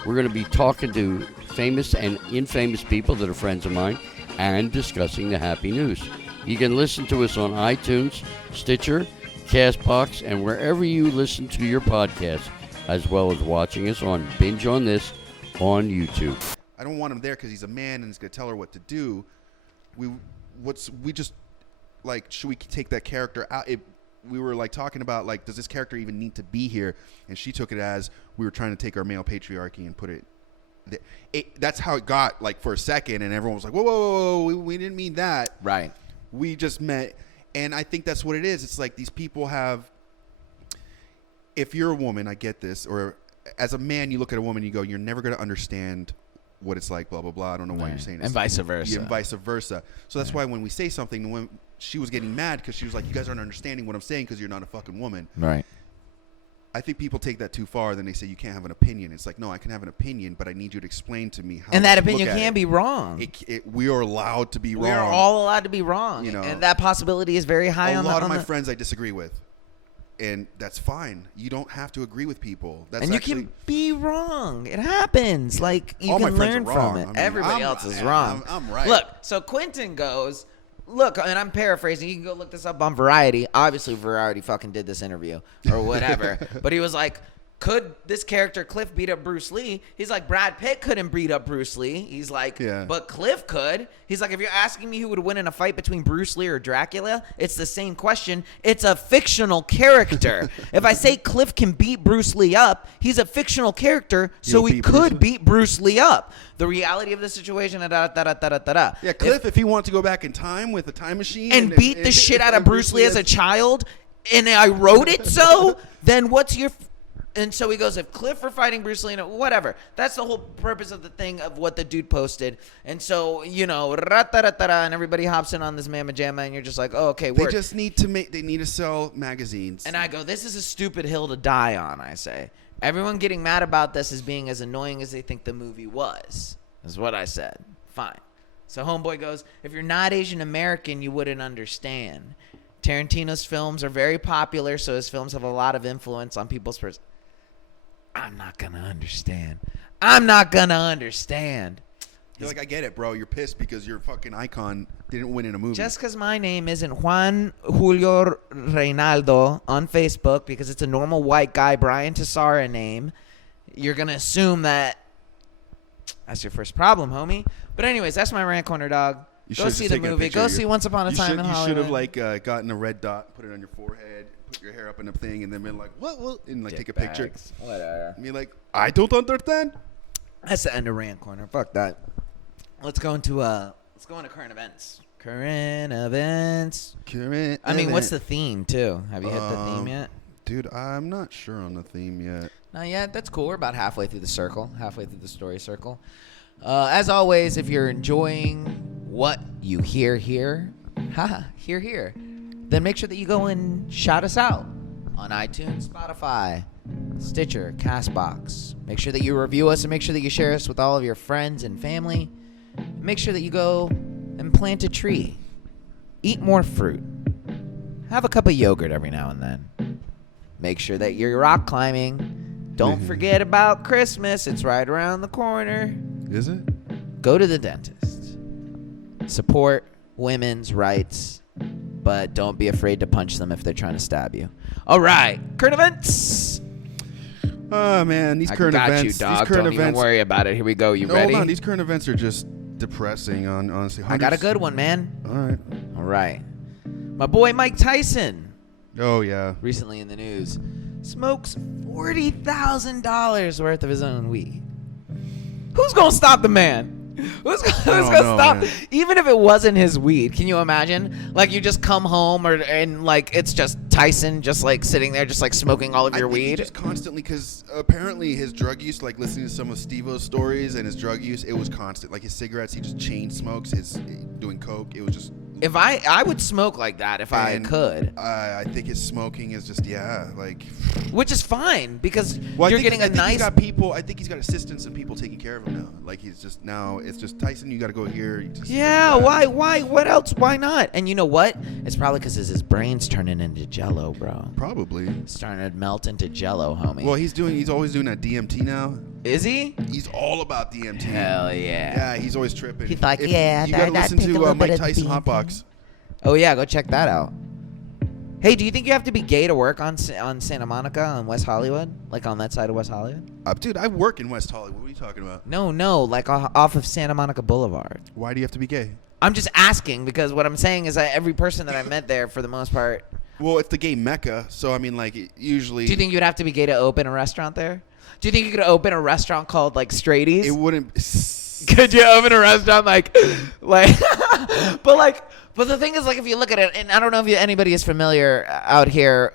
We're going to be talking to famous and infamous people that are friends of mine and discussing the happy news. You can listen to us on iTunes, Stitcher, Castbox, and wherever you listen to your podcasts, as well as watching us on Binge on This on YouTube. I don't want him there because he's a man and he's gonna tell her what to do. We just like, should we take that character out? We were like talking about, like, does this character even need to be here? And she took it as we were trying to take our male patriarchy and put it. That's how it got, like, for a second, and everyone was like, whoa, we didn't mean that. Right. We just meant, and I think that's what it is. It's like these people have. If you're a woman, I get this, or as a man, you look at a woman, you go, you're never going to understand what it's like, blah, blah, blah. I don't know why you're saying this. And vice versa. Yeah, and vice versa. So that's why when we say something, when she was getting mad because she was like, you guys aren't understanding what I'm saying because you're not a fucking woman. Right. I think people take that too far. Then they say you can't have an opinion. It's like, no, I can have an opinion, but I need you to explain to me how. And that to look opinion at can it. be wrong. We are allowed to be wrong. We are all allowed to be wrong. You know, and that possibility is very high on the... A lot of my friends I disagree with. And that's fine. You don't have to agree with people. That's and you actually, can be wrong. It happens. Like, you all can my friends learn are from wrong. it. I mean, Everybody else is wrong. I'm right. Look, so Quentin goes, look, and I'm paraphrasing. You can go look this up on Variety. Obviously, Variety fucking did this interview or whatever. But he was like, could this character Cliff beat up Bruce Lee? He's like, Brad Pitt couldn't beat up Bruce Lee. He's like, Yeah. but Cliff could. He's like, if you're asking me who would win in a fight between Bruce Lee or Dracula, it's the same question. It's a fictional character. If I say Cliff can beat Bruce Lee up, he's a fictional character, so He'll he beat Bruce could Lee. beat Bruce Lee up. The reality of the situation, da-da-da-da-da-da-da. Yeah, Cliff, if he wanted to go back in time with a time machine And beat the shit out of Bruce Lee as a child, and I wrote it so, then what's your... And so he goes, if Cliff were fighting Bruce Lee, whatever. That's the whole purpose of the thing of what the dude posted. And so, you know, and everybody hops in on this mamma jamma, and you're just like, oh, okay, They word. just need to they need to sell magazines. And I go, this is a stupid hill to die on, I say. Everyone getting mad about this as being as annoying as they think the movie was, is what I said. Fine. So homeboy goes, if you're not Asian American, you wouldn't understand. Tarantino's films are very popular, so his films have a lot of influence on people's perspectives. I'm not going to understand. I'm not going to understand. You're like, I get it, bro. You're pissed because your fucking icon didn't win in a movie. Just because my name isn't Juan Julio Reynaldo on Facebook because it's a normal white guy, Bryan Tassara name, you're going to assume that that's your first problem, homie. But anyways, that's my rant corner, dog. You Go should've see just the taken a movie. picture Go of see your- Once Upon a Time in You Hollywood. should have like gotten a red dot, put it on your forehead, put your hair up in a thing, and then been like, what, and like take a picture. Whatever. And be like, I don't understand. That's the end of rant corner. Fuck that. Let's go into current events. Current events. Current I mean, what's the event. theme too? Have you hit the theme yet? Dude, I'm not sure on the theme yet. Not yet. That's cool. We're about halfway through the circle, halfway through the story circle. As always, if you're enjoying what you hear here, then make sure that you go and shout us out on iTunes, Spotify, Stitcher, Castbox. Make sure that you review us and make sure that you share us with all of your friends and family. Make sure that you go and plant a tree. Eat more fruit. Have a cup of yogurt every now and then. Make sure that you're rock climbing. Don't forget about Christmas. It's right around the corner. Is it? Go to the dentist. Support women's rights, but don't be afraid to punch them if they're trying to stab you. All right, current events. Oh man, these current I got events. you, dog. These current Don't even events. worry about it. Here we go. You No, ready? hold on. These current events are just depressing. Honestly, I got a good one, man. All right. All right. My boy Mike Tyson, Oh yeah. recently in the news, smokes $40,000 worth of his own weed. Who's gonna stop the man? Who's gonna know, stop? man. Even if it wasn't his weed, can you imagine? Like you just come home and like it's just Tyson just like sitting there just like smoking all of your I think he weed. just constantly, because apparently his drug use, like listening to some of Steve-O's stories and his drug use, it was constant. Like his cigarettes, he just chain smokes. His doing coke, it was just If I would smoke like that if I And could, I think his smoking is just like. which is fine because Well, you're I think, getting I a think nice. He's got people. I think he's got assistants and people taking care of him now. Like he's just now. It's just Tyson. You got to go here. You just Yeah, do that. why? What else? Why not? And you know what? It's probably because his brain's turning into Jello, bro. Probably. It's starting to melt into Jello, homie. Well, he's always doing that DMT now. Is he? He's all about DMT. Hell yeah. Yeah, he's always tripping. He's like, yeah, you gotta that listen take a to little Mike bit of Tyson DMT. Hotbox. Oh yeah, go check that out. Hey, do you think you have to be gay to work on Santa Monica on West Hollywood, like on that side of West Hollywood? Dude, I work in West Hollywood. What are you talking about? No, like off of Santa Monica Boulevard. Why do you have to be gay? I'm just asking because what I'm saying is that every person that I met there, for the most part. Well, it's the gay mecca, so I mean, like usually. Do you think you'd have to be gay to open a restaurant there? Do you think you could open a restaurant called like Straighties? it wouldn't? Could you open a restaurant like, but the thing is, like, if you look at it, and I don't know if anybody is familiar out here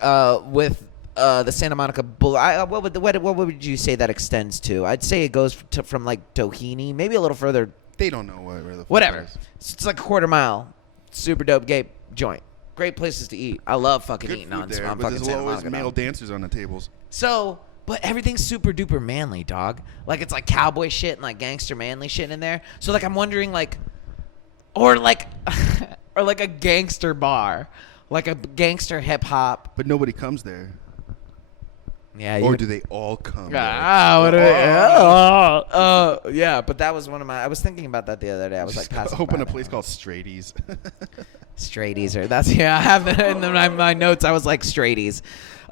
with the Santa Monica Boulevard. What would you say that extends to? I'd say it goes from like Doheny, maybe a little further. They don't know where the fuck Whatever. it is. It's like a quarter mile. Super dope gay joint. Great places to eat. I love fucking Good eating food on there, fucking but there's Santa always Monica. male dog. dancers on the tables. So, but everything's super duper manly, dog. Like it's like cowboy shit and like gangster manly shit in there. So like I'm wondering like, or like, or like a gangster bar, like a gangster hip hop. But nobody comes there. Yeah. Or do they all come? Yeah, but that was one of my. I was thinking about that the other day. I was like, passing open by a that. place called Straighties. Straighties, or that's I have that in my notes. I was like Straighties.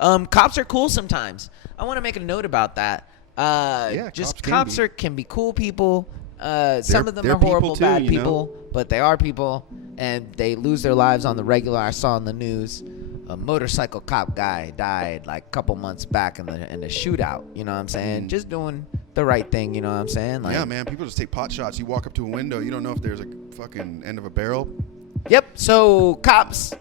Cops are cool sometimes. I want to make a note about that. Just cops can be cool people. Some of them they're are horrible, people too, bad you know? people, but they are people, and they lose their lives on the regular. I saw in the news a motorcycle cop guy died like a couple months back in the shootout. You know what I'm saying? Just doing the right thing. You know what I'm saying? Like, Yeah, man. People just take pot shots. You walk up to a window. You don't know if there's a fucking end of a barrel. Yep. So cops,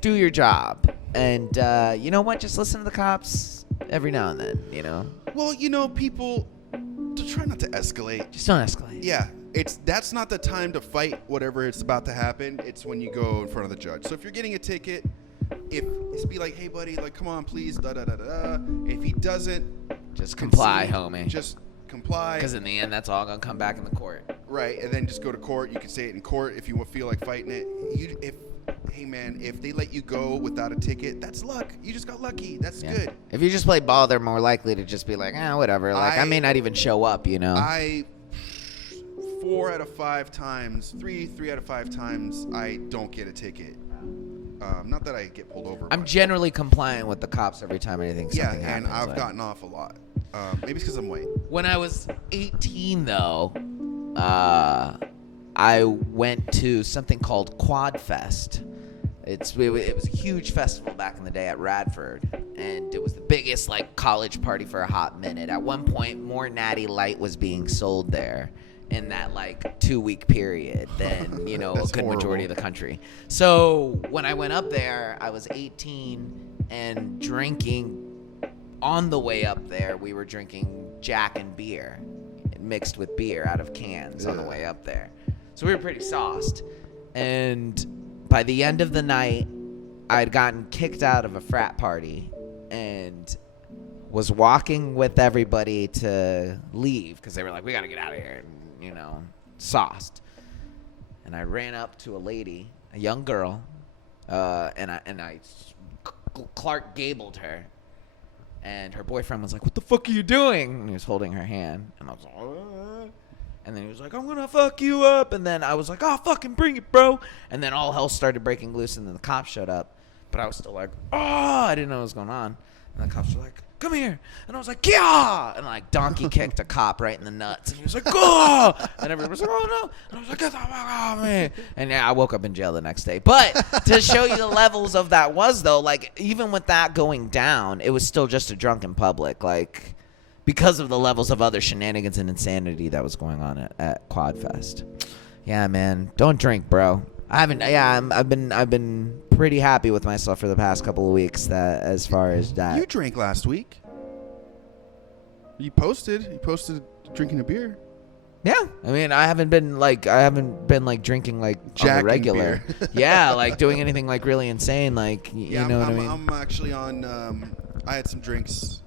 do your job, and you know what? Just listen to the cops every now and then. You know, Well, people to try not to escalate. just don't escalate. Yeah, that's not the time to fight whatever it's about to happen. It's when you go in front of the judge. So if you're getting a ticket, it's be like, hey buddy, like come on please, da da da da. If he doesn't, Just comply, concede, homie. Just comply. Because in the end, that's all gonna come back in the court. Right, and then just go to court. You can say it in court if you feel like fighting it. Hey man, if they let you go without a ticket, that's luck. You just got lucky. That's Yeah. good. If you just play ball, they're more likely to just be like, whatever. Like, I may not even show up, you know? 4 out of 5 times, three out of 5 times, I don't get a ticket. Not that I get pulled over. I'm but- generally compliant with the cops every time anything Yeah, something and happens. I've like. gotten off a lot. Maybe it's because I'm white. When I was 18, though, I went to something called Quad Fest. It was a huge festival back in the day at Radford, and it was the biggest like college party for a hot minute. At one point, more Natty Light was being sold there in that like 2-week period than a That's good majority horrible. of the country. So when I went up there, I was 18 and drinking. On the way up there, we were drinking Jack and beer, mixed with beer out of cans on the way up there. So we were pretty sauced. And by the end of the night, I'd gotten kicked out of a frat party and was walking with everybody to leave because they were like, we got to get out of here, and, sauced. And I ran up to a lady, a young girl, and I Clark Gabled her. And her boyfriend was like, what the fuck are you doing? And he was holding her hand. And I was like, "What?" And then he was like, I'm going to fuck you up. And then I was like, oh, fucking bring it, bro. And then all hell started breaking loose, and then the cops showed up. But I was still like, oh, I didn't know what was going on. And the cops were like, come here. And I was like, yeah. And like donkey kicked a cop right in the nuts. And he was like, oh. And everyone was like, oh, no. And I was like, get the fuck off me. And yeah, I woke up in jail the next day. But to show you the levels of that was, though, like, even with that going down, it was still just a drunken public. Like, because of the levels of other shenanigans and insanity that was going on at Quad Fest. Yeah, man. Don't drink, bro. I've been pretty happy with myself for the past couple of weeks as far as that. You drank last week. You posted drinking a beer. Yeah, I mean, I haven't been like drinking like on Jack the and regular. beer. Yeah, like doing anything like really insane, like Yeah, you know what I I'm, mean. I'm actually on. I had some drinks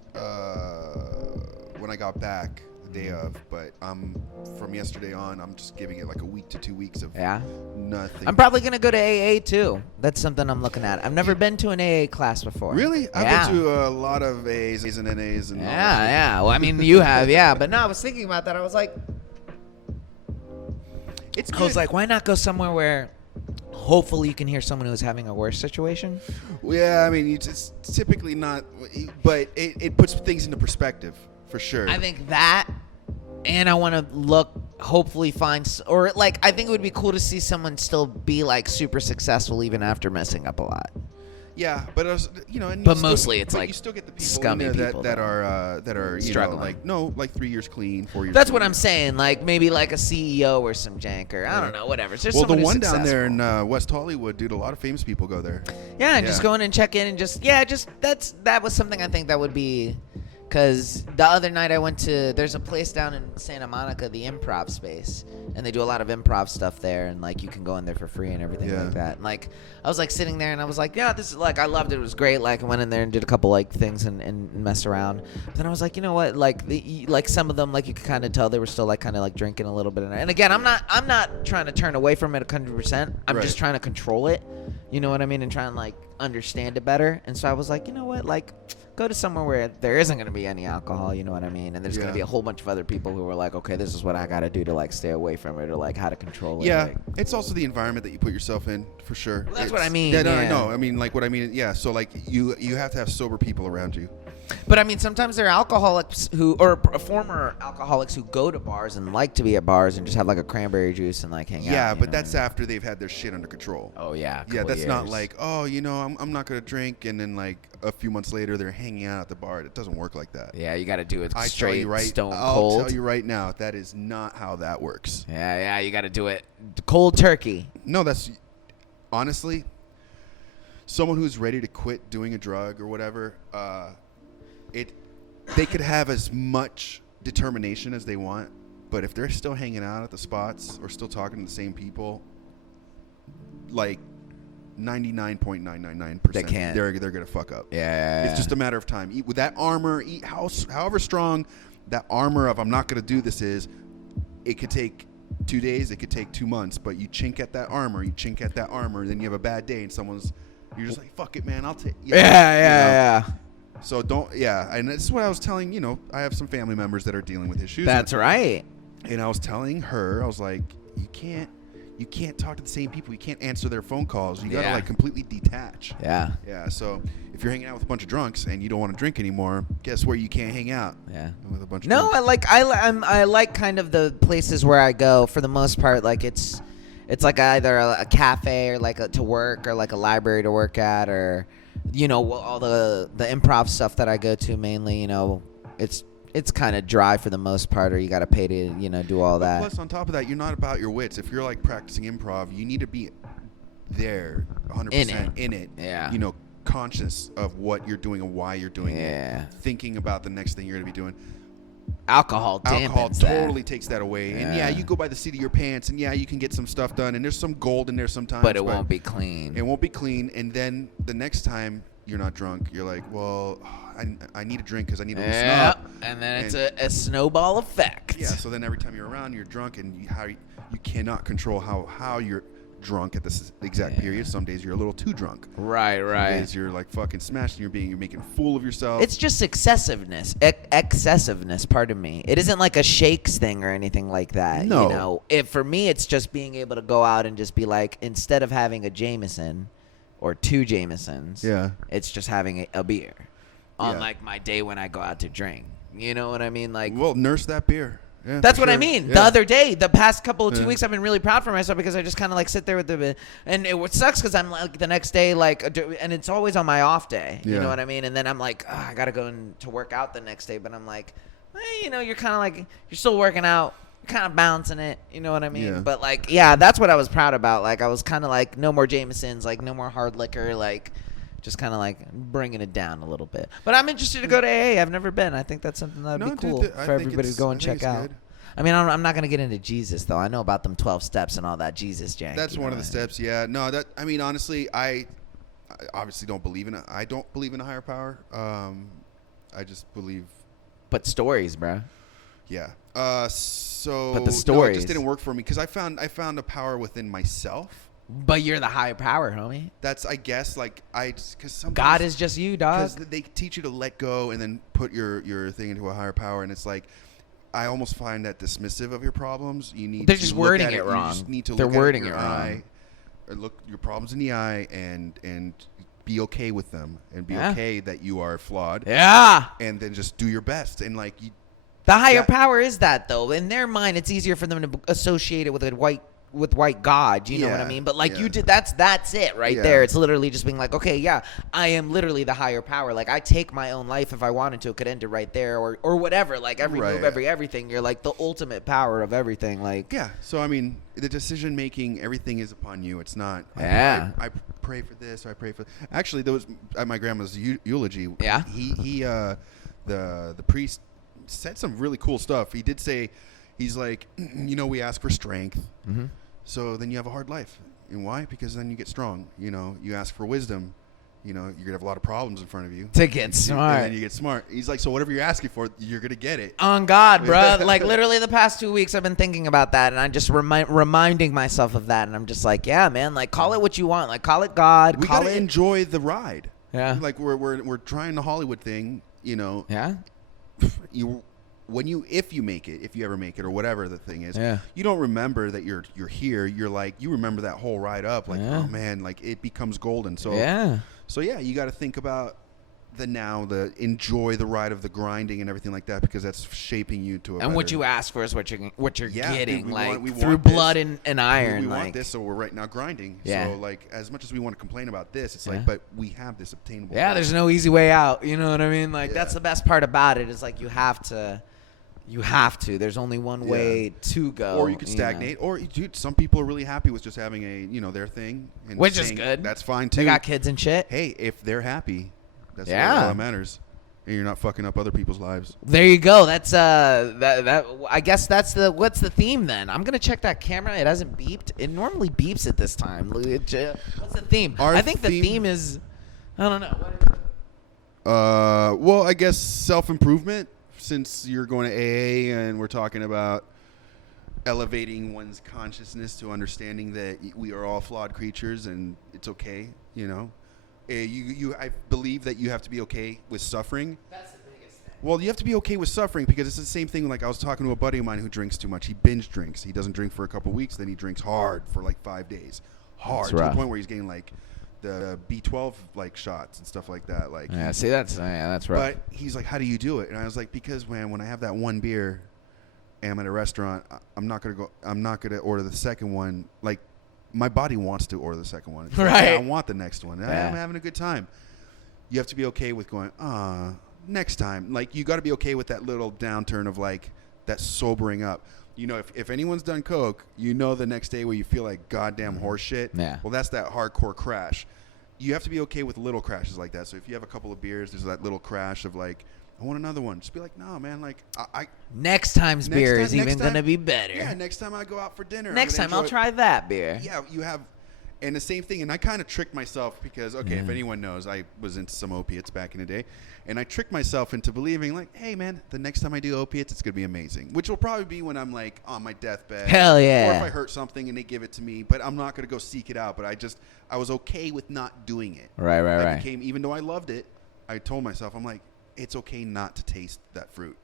when I got back the day of, but from yesterday on, I'm just giving it like a week to 2 weeks of Yeah, nothing. I'm probably gonna go to AA too. That's something I'm looking at. I've never been to an AA class before. Really? I've Yeah. been to a lot of A's and NA's and all that Yeah, shit. yeah. Well, I mean, you have, yeah. But no, I was thinking about that. I was like, It's I was good. like, why not go somewhere where hopefully you can hear someone who's having a worse situation? Yeah, I mean, it's typically not, but it puts things into perspective for sure. I think that, and I want to hopefully find, or like, I think it would be cool to see someone still be like super successful even after messing up a lot. Yeah, but and But you mostly it's but like you still get the people scummy in there people that that are struggling. like 3 years clean, 4 years. That's what clean. I'm saying. Like maybe like a CEO or some janker. I don't know. Whatever. There's Well, the someone who's one down there successful. in West Hollywood, dude, a lot of famous people go there. Yeah, and just Yeah. go in and check in and that was something I think that would be, because the other night I went to, there's a place down in Santa Monica, the Improv Space, and they do a lot of improv stuff there, and like you can go in there for free and everything Yeah. like that. And like I was like sitting there and I was like, yeah, this is like, I loved it. It was great. Like I went in there and did a couple like things and messed around. But then I was like, you know what? Like like some of them, like you could kind of tell they were still like kind of like drinking a little bit. And again, I'm not trying to turn away from it 100%. I'm just Right. trying to control it. You know what I mean? And try and like understand it better. And so I was like, you know what? Like go to somewhere where there isn't going to be any alcohol, you know what I mean? And there's going Yeah. to be a whole bunch of other people who are like, okay, this is what I got to do to like stay away from it, or like how to control it. Yeah, Like, it's also the environment that you put yourself in, for sure. Well, that's what It's- I mean, Yeah, no, yeah. no, I mean, like what I mean. Yeah, so like you have to have sober people around you. but I mean, sometimes there are alcoholics former alcoholics who go to bars and like to be at bars and just have like a cranberry juice and like hang out. Yeah, you but know that's what after they've had their shit under control. I mean? Oh yeah. Yeah, couple that's not years. like, oh, I'm not gonna drink, and then like a few months later they're hanging out at the bar. It doesn't work like that. Yeah, you got to do it I tell straight, you right, stone I'll cold. tell you right now, that is not how that works. Yeah, you got to do it cold turkey. No, that's honestly someone who's ready to quit doing a drug or whatever. They could have as much determination as they want, but if they're still hanging out at the spots or still talking to the same people, like 99.999%, They can't. They're gonna fuck up. Yeah. It's just a matter of time. With that armor, however strong that armor of I'm not going to do this is, it could take 2 days, it could take 2 months, but you chink at that armor, then you have a bad day, and you're just like, fuck it, man, I'll take. Yeah. So and that's what I was telling. I have some family members that are dealing with issues. That's right. And I was telling her, I was like, you can't talk to the same people. You can't answer their phone calls. You gotta Yeah. like completely detach. Yeah. Yeah, so if you're hanging out with a bunch of drunks and you don't want to drink anymore, guess where you can't hang out? Yeah. With a bunch of No, drunks. I like kind of the places where I go for the most part. Like it's like either a cafe or like to work, or like a library to work at, or all the improv stuff that I go to mainly. It's kind of dry for the most part, or you got to pay to do all But that. plus, on top of that, you're not about your wits. If you're like practicing improv, you need to be there 100% in it. Yeah. Conscious of what you're doing and why you're doing Yeah. it. Thinking about the next thing you're going to be doing. Alcohol dampens that. Totally takes that away. And Yeah. you go by the seat of your pants, and you can get some stuff done, and there's some gold in there sometimes. But it won't be clean. It won't be clean, and then the next time you're not drunk, you're like, well, I need a drink because I need to loosen Yeah, up. and then it's a snowball effect. Yeah, so then every time you're around, you're drunk, and you cannot control how you're drunk at this exact period. Some days you're a little too drunk. Right. Some days you're like fucking smashed, and you're making a fool of yourself. It's just excessiveness, pardon me. It isn't like a shakes thing or anything like that. No. For me, it's just being able to go out and just be like, instead of having a Jameson or 2 Jamesons, Yeah. it's just having a beer on Yeah. like my day when I go out to drink. You know what I mean? Like, Well, nurse that beer. Yeah, that's for what I sure. mean. Yeah. The other day, the past couple of 2 Yeah. weeks, I've been really proud for myself because I just kind of like sit there with and it sucks because I'm like the next day, and it's always on my off day. You Yeah. know what I mean? And then I'm like, I got to go to work out the next day. But I'm like, you're kind of like, you're still working out. You're kind of balancing it. You know what I mean? Yeah. But like, yeah, that's what I was proud about. Like, I was kind of like, no more Jamesons, like no more hard liquor, like just kind of like bringing it down a little bit. But I'm interested to go to AA. I've never been. I think that's something that would be cool dude, for everybody to go and check out. Good. I mean, I'm not gonna get into Jesus though. I know about them 12 steps and all that Jesus jank. That's you one know of the what I mean? steps. Yeah. No, that I mean, honestly, I obviously don't believe in it. I don't believe in a higher power. I just believe. But stories, bro. Yeah. So. But the No, it stories. just didn't work for me because I found a power within myself. But you're the higher power, homie. That's, I guess, like because sometimes God is just you, dog. because they teach you to let go and then put your thing into a higher power, and it's like I almost find that dismissive of your problems. You need They're to just look wording at it You wrong. just need to They're look at wording in your it wrong. eye, or look your problems in the eye and be okay with them and be Yeah. okay that you are flawed. Yeah. And then just do your best and like you. The higher That- power is that though. In their mind, it's easier for them to associate it with white God. You know what I Yeah, mean? But like yeah. you did, that's it right Yeah. there. It's literally just being like, okay, yeah, I am literally the higher power. Like I take my own life if I wanted to. It could end it right there or whatever. Like every Right. move, everything. You're like the ultimate power of everything. Like Yeah. So I mean, the decision making, everything is upon you. It's not. Yeah. I pray for this. Or I pray for. Actually, there was at my grandma's eulogy. Yeah. He the priest said some really cool stuff. He did say, he's like, we ask for strength. Mhm. So then you have a hard life. And why? Because then you get strong. You ask for wisdom. You're going to have a lot of problems in front of you. to get And smart. then you get smart. He's like, so whatever you're asking for, you're going to get it. On God, bruh. Like literally the past 2 weeks I've been thinking about that and I'm just reminding myself of that and I'm just like, yeah, man, like call it what you want. Like call it God, We call got to it enjoy the ride. Yeah. Like we're trying the Hollywood thing, Yeah. if you ever make it or whatever the thing is, Yeah. you don't remember that you're here. You're like, you remember that whole ride up, like, Yeah. oh man, like it becomes golden. So Yeah. So yeah, you got to think about enjoy the ride of the grinding and everything like that because that's shaping you to a And what better- you ask for is what you're Yeah, dude, getting, we like want- we through want this. blood and iron. we like, want this, so we're right now grinding. Yeah. So like, as much as we want to complain about this, it's Yeah. like, but we have this obtainable. yeah, goal. there's no easy way out. You know what I mean? Like Yeah. that's the best part about it is like you have to. There's only one way to go. Or you could know. stagnate, or dude, some people are really happy with just having their thing, and Which is saying, good. That's fine too. They got kids and shit. Hey, if they're happy, that's Yeah. all that matters, and you're not fucking up other people's lives. There you go. That's that I guess what's the theme then? I'm gonna check that camera. It hasn't beeped. It normally beeps at this time. What's the theme? Our I think the theme- theme is I don't know. Well, I guess self-improvement, since you're going to AA and we're talking about elevating one's consciousness to understanding that we are all flawed creatures and it's okay, I believe that you have to be okay with suffering. That's the biggest thing. Well, you have to be okay with suffering because it's the same thing. Like I was talking to a buddy of mine who drinks too much. He binge drinks. He doesn't drink for a couple weeks, then he drinks hard for like 5 days. Hard That's to the rough. point where he's getting like the B12 like shots and stuff like that. Like Yeah, see that's right. but he's like, how do you do it? And I was like, because man, when I have that one beer and I'm at a restaurant, I'm not gonna order the second one. Like my body wants to order the second one. It's like, Right. yeah, I want the next one. Yeah. I'm having a good time. You have to be okay with going, next time. Like you got to be okay with that little downturn of like that sobering up. If anyone's done coke, the next day where you feel like goddamn horse shit. Yeah. Well, that's that hardcore crash. You have to be okay with little crashes like that. So if you have a couple of beers, there's that little crash of like, I want another one. Just be like, no, man. Like I Next time's Next beer time- is next even time- gonna be better. yeah, next time I go out for dinner. I'm Next gonna time I'll enjoy- try that beer. Yeah, you have, and the same thing. And I kind of tricked myself because if anyone knows, I was into some opiates back in the day, and I tricked myself into believing like, hey man, the next time I do opiates, it's gonna be amazing. Which will probably be when I'm like on my deathbed. Hell yeah. Or if I hurt something and they give it to me, but I'm not gonna go seek it out. But I was okay with not doing it. Right. I became, even though I loved it, I told myself, I'm like, it's okay not to taste that fruit.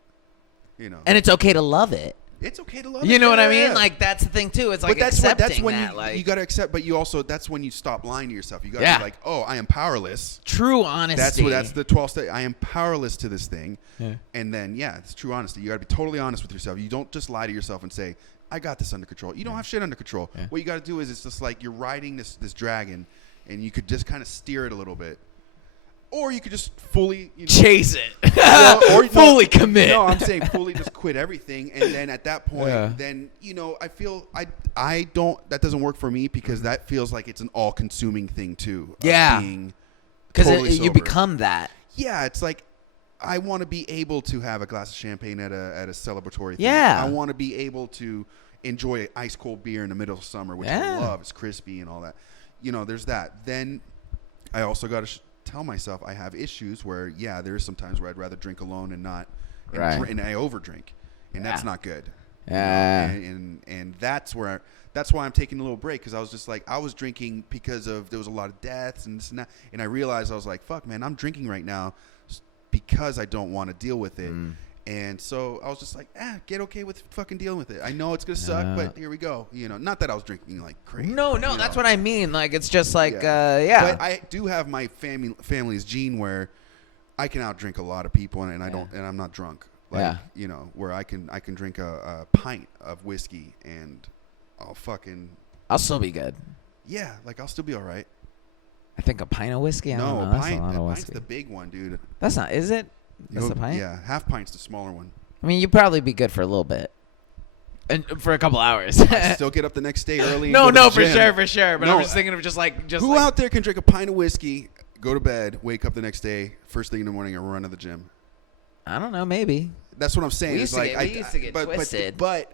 And it's okay to love it. It's okay to love it. You know what I Yeah, mean? yeah. Like that's the thing too. It's like But accepting that's when that. you Like got to accept. But you also, that's when you stop lying to yourself. You got to Yeah. be like, oh, I am powerless. true honesty. That's the 12th step. I am powerless to this thing. Yeah. And then it's true honesty. You got to be totally honest with yourself. You don't just lie to yourself and say, I got this under control. You don't have shit under control. Yeah. What you got to do is it's just like you're riding this dragon, and you could just kind of steer it a little bit. Or you could just fully chase it. or fully commit. No, I'm saying fully just quit everything, and then at that point, Yeah. then I feel I don't. That doesn't work for me because that feels like it's an all-consuming thing too. of Yeah. being Because totally you sober. become that. Yeah, it's like I want to be able to have a glass of champagne at a celebratory thing. Yeah. I want to be able to enjoy an ice cold beer in the middle of summer, which I love. It's crispy and all that. You know, there's that. Then I also got to tell myself I have issues where, there's some times where I'd rather drink alone and not, and I overdrink, and that's not good. Yeah. You know? And that's why I'm taking a little break, because I was just like, I was drinking because there was a lot of deaths and this and that, and I realized I was like, fuck, man, I'm drinking right now because I don't want to deal with it. And so I was just like, get okay with fucking dealing with it. I know it's gonna suck, but here we go. You know, not that I was drinking like crazy. No, that's what I mean. Like, it's just like, But I do have my family's gene where I can outdrink a lot of people, and I'm not drunk. Like, you know, where I can drink a pint of whiskey and I'll still be good. Yeah, like I'll still be all right. I think a pint of whiskey. I don't know. A That's pint. a lot of Pint's whiskey. the big one, dude. That's not. Is it? That's a pint. Yeah, half pint's the smaller one. I mean, you'd probably be good for a little bit, and for a couple hours. I still get up the next day early. And No, go to the for gym. sure. But No, I'm just thinking of just who out there can drink a pint of whiskey, go to bed, wake up the next day, first thing in the morning, and run to the gym? I don't know. Maybe. That's what I'm saying. We used to get twisted. But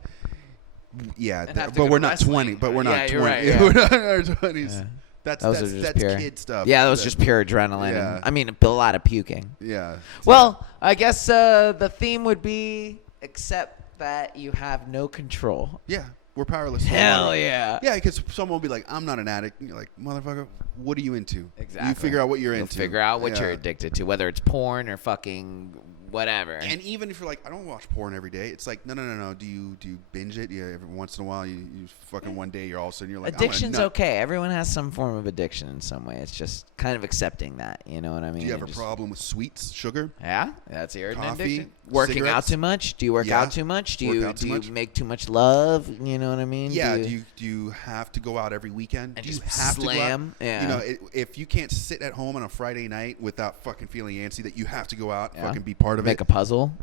yeah, And have to but go we're to not wrestling. 20. But we're not Yeah, 20. you're right, yeah. We're not in our 20s. Yeah. That's just pure kid stuff. Yeah, that was just pure adrenaline. Yeah. And, I mean, a lot of puking. Yeah. Well, I guess the theme would be except that you have no control. Yeah, we're powerless. Hell yeah. Yeah, because someone will be like, I'm not an addict. And you're like, motherfucker, what are you into? Exactly. You figure out what you're You'll into. figure out what you're Yeah. addicted to, whether it's porn or fucking whatever. And even if you're like, I don't watch porn every day, it's like, no. Do you binge it? Yeah, every once in a while, you fucking one day, you're all of a sudden you're like, Addiction's okay. Everyone has some form of addiction in some way. It's just kind of accepting that. You know what I mean? Do you have a problem with sweets, sugar? Yeah, that's your Coffee, addiction. Working out cigarettes? too much? Do you work Yeah. out too much? Do Work you out too do much? you make too much love? You know what I mean? Yeah. Do you have to go out every weekend? And Do you just have to go out? slam? Yeah. You know, if you can't sit at home on a Friday night without fucking feeling antsy that you have to go out, Yeah. fucking be part of Make it. a puzzle.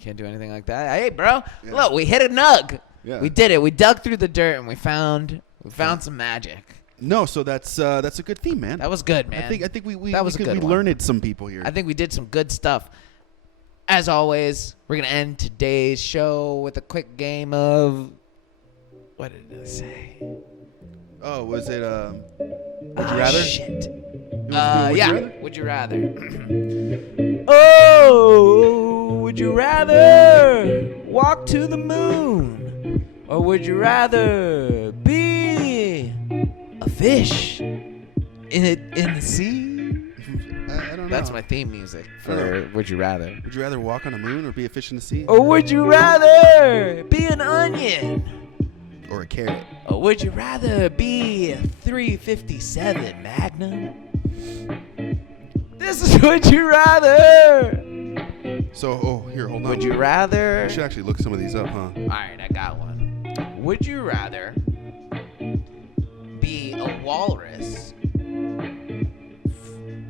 Can't do anything like that. Hey, bro, Yeah. look, we hit a nug. Yeah. We did it. We dug through the dirt and we found some magic. No, so that's a good theme, man. That was good, man. I think we That was a good one. learned some people here. I think we did some good stuff. As always, we're gonna end today's show with a quick game of what did it say? Oh, was it would you rather? Shit. Would you rather? Would you rather? Oh, would you rather walk to the moon, or would you rather be a fish in the sea? I don't know. That's my theme music for Would You Rather. Would you rather walk on the moon or be a fish in the sea? Or would you rather be an onion? Or a carrot? Or would you rather be a 357 Magnum? This is Would You Rather. So, here, hold on. Would you rather? I should actually look some of these up, huh? Alright, I got one. Would you rather be a walrus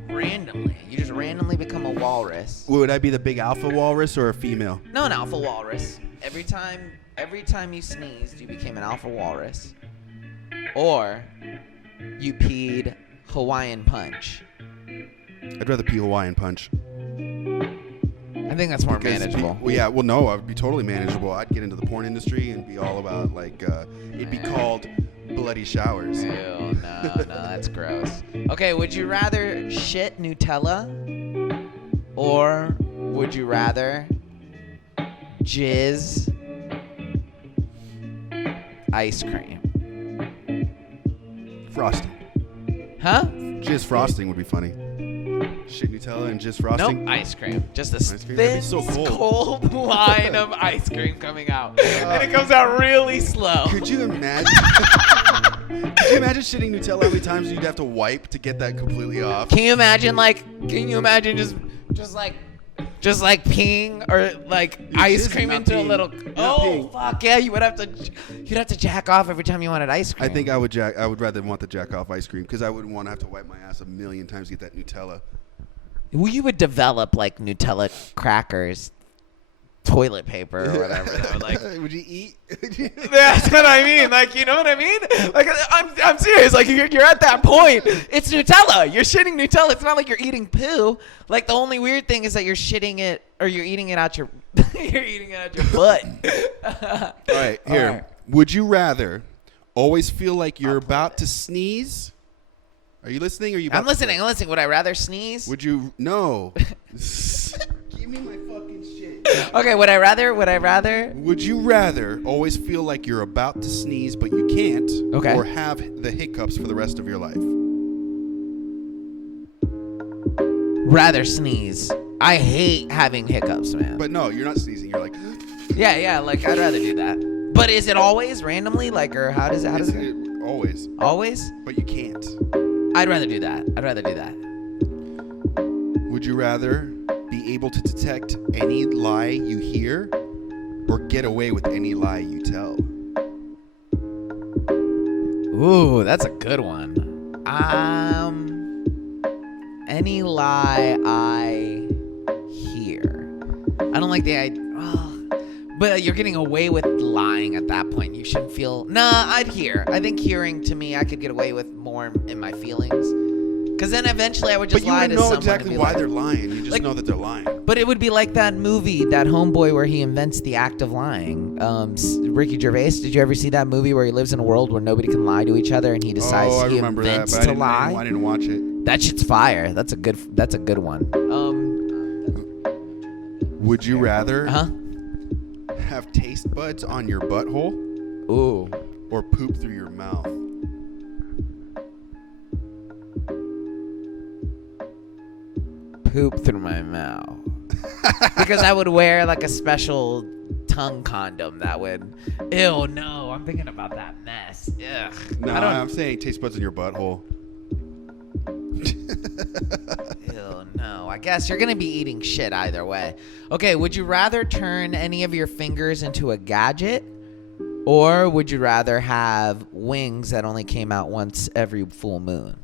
randomly? You just randomly become a walrus. Would I be the big alpha walrus or a female? No, an alpha walrus. Every time you sneezed, you became an alpha walrus. Or you peed Hawaiian Punch. I'd rather pee Hawaiian Punch. I think that's more Because manageable. no, I would be totally manageable. I'd get into the porn industry and be all about, like, it'd be called bloody showers. Ew, no, that's gross. Okay, would you rather shit Nutella? Or would you rather jizz ice cream? Frosting. Huh? Jizz frosting would be funny. Shit Nutella and jizz frosting? Nope, ice cream. Just a Ice cream? That'd be thin, so cold. cold line of ice cream coming out. And it comes out really slow. Could you imagine? Could you imagine shitting Nutella how many times you'd have to wipe to get that completely off? Can you imagine just like peeing or like ice jizzing, cream not into a peeing. little Not peeing. fuck yeah, you'd have to jack off every time you wanted ice cream. I think I would rather want the jack off ice cream because I wouldn't want to have to wipe my ass a million times to get that Nutella. Well, you would develop like Nutella crackers toilet paper or whatever. Though. Like, would you eat? that's what I mean. Like, you know what I mean? Like, I'm serious. Like, you're at that point. It's Nutella. You're shitting Nutella. It's not like you're eating poo. Like, the only weird thing is that you're shitting it or you're eating it out your you're eating it out your butt. All right, here. All right. Would you rather always feel like you're about to sneeze? Are you listening? Or are you? I'm listening. Would I rather sneeze? Would you? No. Give me my fucking shit. Okay. Would I rather? Would you rather always feel like you're about to sneeze but you can't, Okay. or have the hiccups for the rest of your life? Rather sneeze. I hate having hiccups, man. But no, you're not sneezing. You're like. Yeah. Like, I'd rather do that. But is it always randomly? Like, or how does it? Always. Always? But you can't. I'd rather do that. Would you rather be able to detect any lie you hear, or get away with any lie you tell? Ooh, that's a good one. Any lie I hear. I don't like the idea. But you're getting away with lying at that point. You shouldn't feel. Nah, I'd hear. I think hearing, to me, I could get away with more in my feelings. Because then eventually I would just lie to someone. But you wouldn't know exactly why they're lying. You just know that they're lying. But it would be like that movie, that Homeboy, where he invents the act of lying. Ricky Gervais, did you ever see that movie where he lives in a world where nobody can lie to each other and he decides he invents to lie? I didn't watch it. That shit's fire. That's a good one. Would you rather Huh? have taste buds on your butthole, Ooh. or poop through your mouth? Poop through my mouth. Because I would wear like a special tongue condom that would. Ew, no. I'm thinking about that mess. Ugh. No, I'm saying taste buds in your butthole. Ew, no. I guess you're going to be eating shit either way. Okay, would you rather turn any of your fingers into a gadget? Or would you rather have wings that only came out once every full moon?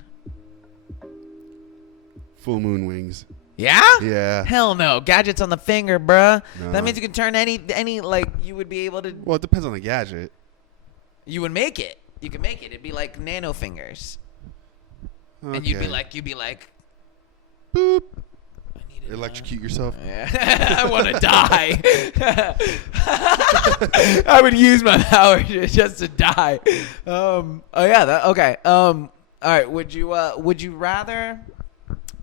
Full moon wings. Yeah? Yeah. Hell no. Gadgets on the finger, bruh. No. That means you can turn any like, you would be able to. Well, it depends on the gadget. You would make it. You can make it. It'd be like nano fingers. Okay. And you'd be like, boop. I need it. Electrocute yourself. Yeah. I want to die. I would use my power just to die. Oh yeah. Okay. All right. Would you rather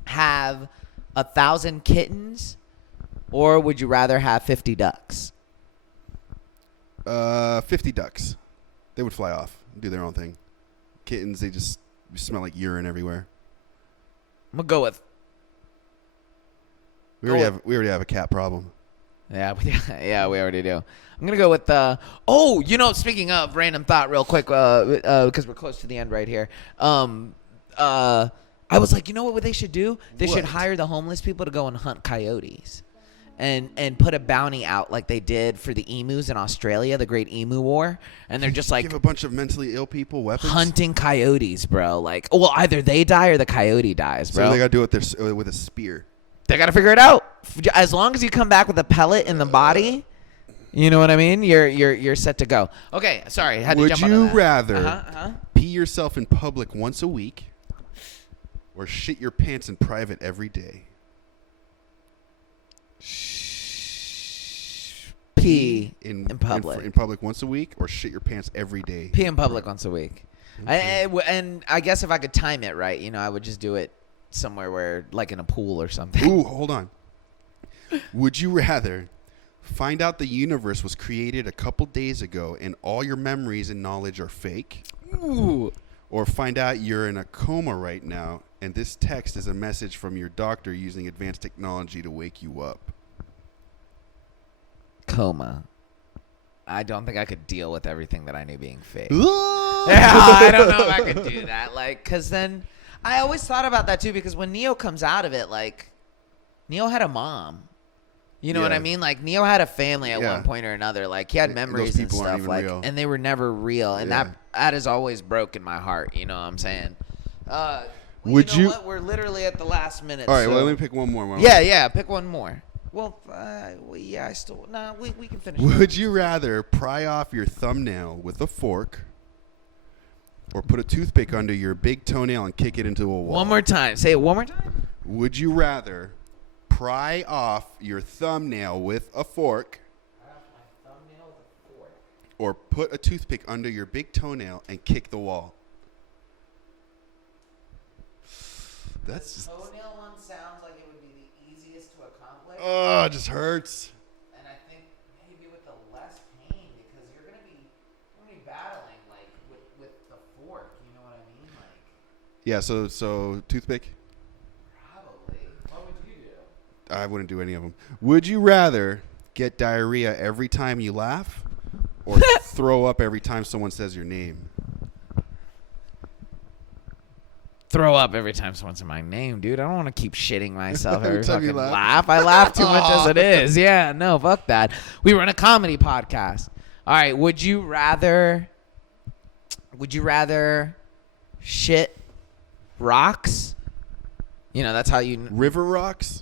have 1,000 kittens, or would you rather have 50 ducks? 50 ducks. They would fly off, do their own thing. Kittens, they just smell like urine everywhere. I'm gonna go with. We already have a cat problem. Yeah, we already do. I'm gonna go with speaking of random thought, real quick, because we're close to the end right here. I was like, you know what they should do? They should hire the homeless people to go and hunt coyotes, and put a bounty out like they did for the emus in Australia, the Great Emu War, and they're just like give a bunch of mentally ill people weapons. Hunting coyotes, bro. Like, well, either they die or the coyote dies, bro. So they gotta do it with a spear. They gotta figure it out. As long as you come back with a pellet in the body, you know what I mean. You're set to go. Okay, sorry. Had to jump on that. Would you rather pee yourself in public once a week, or shit your pants in private every day? Pee in public. In public once a week, or shit your pants every day? Pee in public once a week. Okay. And I guess if I could time it right, I would just do it somewhere where, like in a pool or something. Ooh, hold on. Would you rather find out the universe was created a couple days ago and all your memories and knowledge are fake? Ooh. Or find out you're in a coma right now and this text is a message from your doctor using advanced technology to wake you up? Coma. I don't think I could deal with everything that I knew being fake. Yeah, I don't know if I could do that. Like, because then I always thought about that too, because when Neo comes out of it, like, Neo had a mom. You know what I mean? Like, Neo had a family at one point or another. Like, he had memories and stuff, like, real. And they were never real. And that has always broken my heart. You know what I'm saying? Would you know what? We're literally at the last minute. All right, well, let me pick one more. Yeah, pick one more. Well, yeah, I still. Nah, we can finish. Would you rather pry off your thumbnail with a fork or put a toothpick under your big toenail and kick it into a wall? One more time. Say it one more time. Would you rather pry off your thumbnail with a fork or put a toothpick under your big toenail and kick the wall? That's Toenail one sounds like it would be the easiest to accomplish. it just hurts. And I think maybe with the less pain, because you're gonna be battling like with the fork. You know what I mean? Like Yeah, so toothpick? probably. What would you do? I wouldn't do any of them. Would you rather get diarrhea every time you laugh or throw up every time someone says your name? Throw up every time someone says my name, dude. I don't want to keep shitting myself Every every time you fucking laugh. laugh. I laugh too much as it is. Yeah, no, fuck that. We run a comedy podcast. All right, would you rather shit rocks? You know, that's how you River rocks?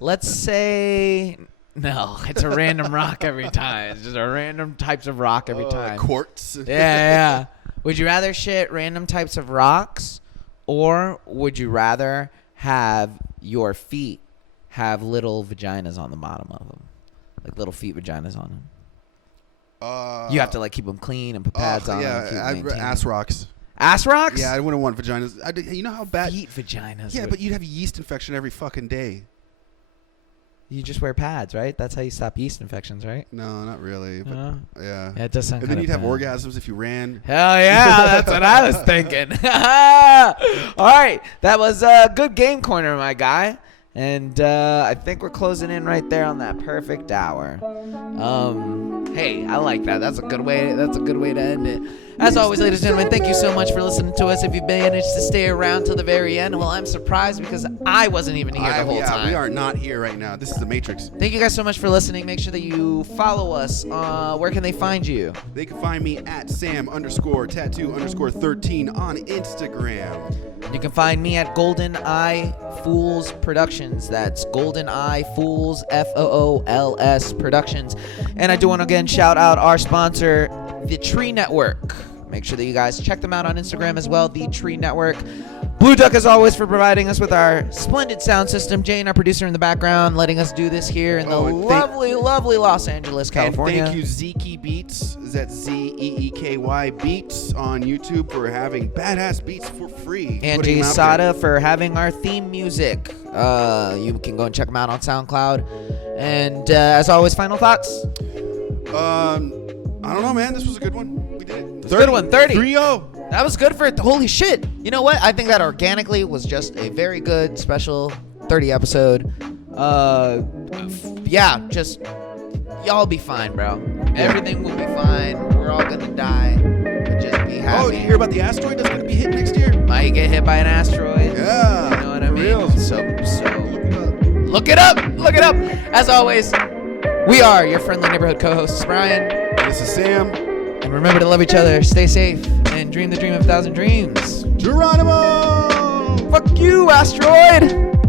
let's say no, it's a random rock every time. It's just a random types of rock every time. Quartz? Yeah. Would you rather shit random types of rocks, or would you rather have your feet have little vaginas on the bottom of them, like little feet vaginas on them? You have to like keep them clean and put pads on them. and Yeah, keep them ass rocks. Ass rocks? Yeah, I wouldn't want vaginas. You know how bad? Feet vaginas. Yeah, but you'd have a yeast infection every fucking day. you just wear pads, right? That's how you stop yeast infections, right? No, not really. But yeah. Yeah, it does sound. And then kinda you'd have bad. orgasms if you ran. Hell yeah, that's what I was thinking. All right, that was a good game corner, my guy. And I think we're closing in right there on that perfect hour. Hey, I like that. That's a good way. That's a good way to end it. As always, ladies and gentlemen, thank you so much for listening to us. If you've managed to stay around till the very end, well, I'm surprised because I wasn't even here the whole time. We are not here right now. This is the Matrix. Thank you guys so much for listening. Make sure that you follow us. Where can they find you? They can find me at Sam_tattoo_13 on Instagram. You can find me at Golden Eye Fools Productions. That's Golden Eye Fools, FOOLS Productions. And I do want to again shout out our sponsor, The Tree Network. Make sure that you guys check them out on Instagram as well, The Tree Network. Blue Duck, as always, for providing us with our splendid sound system. Jane, our producer in the background, letting us do this here in the lovely, lovely Los Angeles, California. And thank you, Zeeky Beats. That's ZEEKY Beats on YouTube for having badass beats for free. And Putting Jay them out Sada there. for having our theme music. You can go and check them out on SoundCloud. And as always, final thoughts. I don't know, man. This was a good one. We did it. It's a good one, 30. 3-0. That was good for it. Holy shit. You know what? I think that organically was just a very good special 30 episode. Yeah, just y'all be fine, bro. Everything will be fine. We're all gonna die. But just be happy. Oh, did you hear about the asteroid that's going to be hit next year? Might get hit by an asteroid. Yeah. You know what I for mean? real. So look it up. Look it up. As always, we are your friendly neighborhood co-hosts, Bryan. This is Sam. And remember to love each other, stay safe, and dream the dream of 1,000 dreams. Geronimo! Fuck you, asteroid!